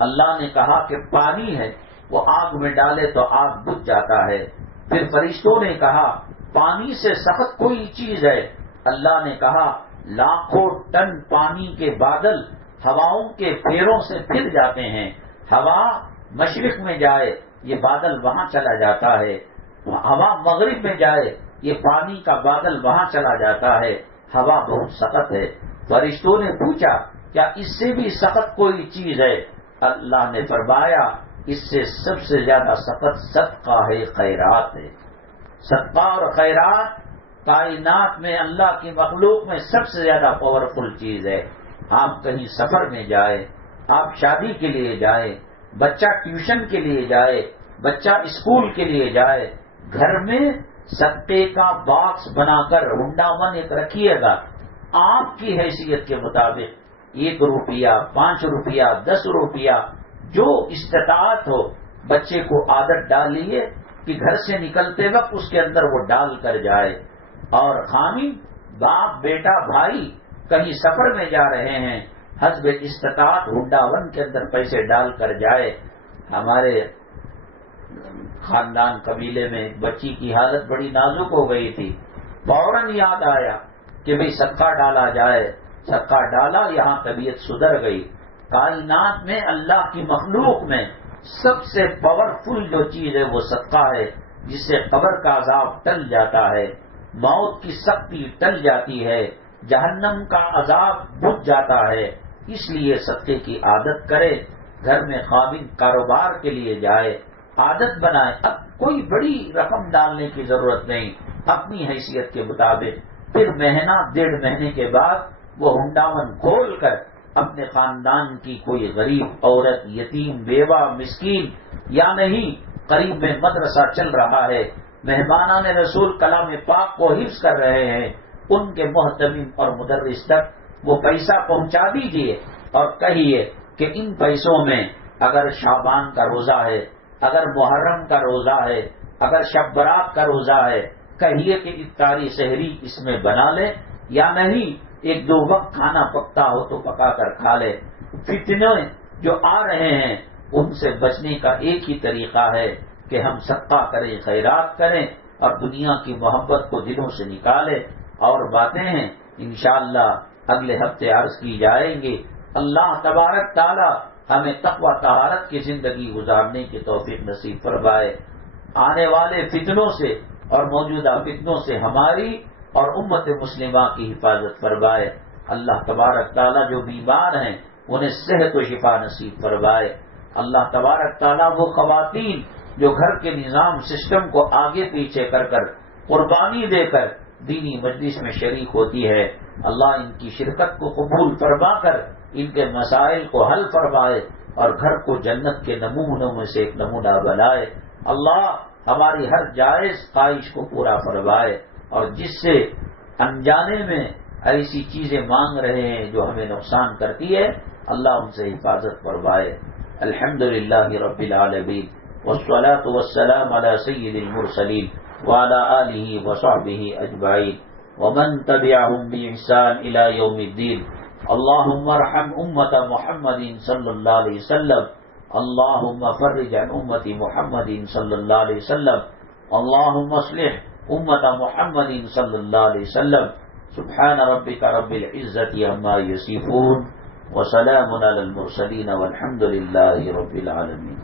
اللہ نے کہا کہ پانی ہے، وہ آگ میں ڈالے تو آگ بجھ جاتا ہے۔ پھر فرشتوں نے کہا پانی سے سخت کوئی چیز ہے؟ اللہ نے کہا لاکھوں ٹن پانی کے بادل ہواؤں کے پھیروں سے پھر جاتے ہیں، ہوا مشرق میں جائے یہ بادل وہاں چلا جاتا ہے، ہوا مغرب میں جائے یہ پانی کا بادل وہاں چلا جاتا ہے، ہوا بہت سخت ہے۔ فرشتوں نے پوچھا کیا اس سے بھی سخت کوئی چیز ہے؟ اللہ نے فرمایا اس سے سب سے زیادہ سخت صدقہ ہے، خیرات ہے۔ صدقہ اور خیرات کائنات میں اللہ کی مخلوق میں سب سے زیادہ پاورفل چیز ہے۔ آپ کہیں سفر میں جائیں، آپ شادی کے لیے جائیں، بچہ ٹیوشن کے لیے جائے، بچہ اسکول کے لیے جائے، گھر میں صدقے کا باکس بنا کر ہنڈا ایک رکھیے گا، آپ کی حیثیت کے مطابق 1 روپیہ، 5 روپیہ، 10 روپیہ، جو استطاعت ہو، بچے کو عادت ڈالیے کہ گھر سے نکلتے وقت اس کے اندر وہ ڈال کر جائے۔ اور خامی باپ، بیٹا، بھائی کہیں سفر میں جا رہے ہیں، حسب استطاعت ہنڈا کے اندر پیسے ڈال کر جائے۔ ہمارے خاندان قبیلے میں ایک بچی کی حالت بڑی نازک ہو گئی تھی، فوراً یاد آیا کہ بھئی صدقہ ڈالا جائے، صدقہ ڈالا، یہاں طبیعت سدھر گئی۔ کائنات میں اللہ کی مخلوق میں سب سے پاورفل جو چیز ہے وہ صدقہ ہے، جس سے قبر کا عذاب ٹل جاتا ہے، موت کی سختی ٹل جاتی ہے، جہنم کا عذاب بجھ جاتا ہے۔ اس لیے صدقے کی عادت کرے، گھر میں خاوند کاروبار کے لیے جائے، عادت بنائے۔ اب کوئی بڑی رقم ڈالنے کی ضرورت نہیں، اپنی حیثیت کے مطابق۔ پھر مہینہ 1.5 مہینے کے بعد وہ ہنڈاون کھول کر اپنے خاندان کی کوئی غریب عورت، یتیم، بیوہ، مسکین، یا نہیں قریب میں مدرسہ چل رہا ہے، مہمانان رسول کلام پاک کو حفظ کر رہے ہیں، ان کے محتمم اور مدرس تک وہ پیسہ پہنچا دیجئے اور کہیے کہ ان پیسوں میں اگر شعبان کا روزہ ہے، اگر محرم کا روزہ ہے، اگر شب برات کا روزہ ہے، کہیے کہ افطاری سحری اس میں بنا لے، یا نہیں 1-2 وقت کھانا پکتا ہو تو پکا کر کھا لے۔ فتنے جو آ رہے ہیں ان سے بچنے کا ایک ہی طریقہ ہے کہ ہم صدقہ کریں، خیرات کریں اور دنیا کی محبت کو دلوں سے نکالیں۔ اور باتیں ہیں انشاءاللہ اگلے ہفتے عرض کی جائیں گی۔ اللہ تبارک تعالی ہمیں تقوی طہارت کی زندگی گزارنے کی توفیق نصیب فرمائے، آنے والے فتنوں سے اور موجودہ فتنوں سے ہماری اور امت مسلمہ کی حفاظت فرمائے۔ اللہ تبارک تعالیٰ جو بیمار ہیں انہیں صحت و شفا نصیب فرمائے۔ اللہ تبارک تعالیٰ وہ خواتین جو گھر کے نظام سسٹم کو آگے پیچھے کر کر قربانی دے کر دینی مجلس میں شریک ہوتی ہے، اللہ ان کی شرکت کو قبول فرما کر ان کے مسائل کو حل فرمائے اور گھر کو جنت کے نمونوں میں سے ایک نمونہ بنائے۔ اللہ ہماری ہر جائز خواہش کو پورا فرمائے، اور جس سے انجانے میں ایسی چیزیں مانگ رہے ہیں جو ہمیں نقصان کرتی ہے، اللہ ان سے حفاظت فرمائے۔ الحمدللہ رب العالمین، والصلاة والسلام علی سید المرسلین وعلی آلہ وصحبہ اجمعین ومن تبعهم بإحسان إلى يوم الدين۔ اللهم ارحم امت محمد صلی اللہ علیہ وسلم، اللهم فرج عن امت محمد صلی اللہ علیہ وسلم، اللهم اصلح امت محمد صلی اللہ علیہ وسلم۔ سبحان ربک رب العزت عما یصفون وسلام علی المرسلین والحمد للہ رب العالمین۔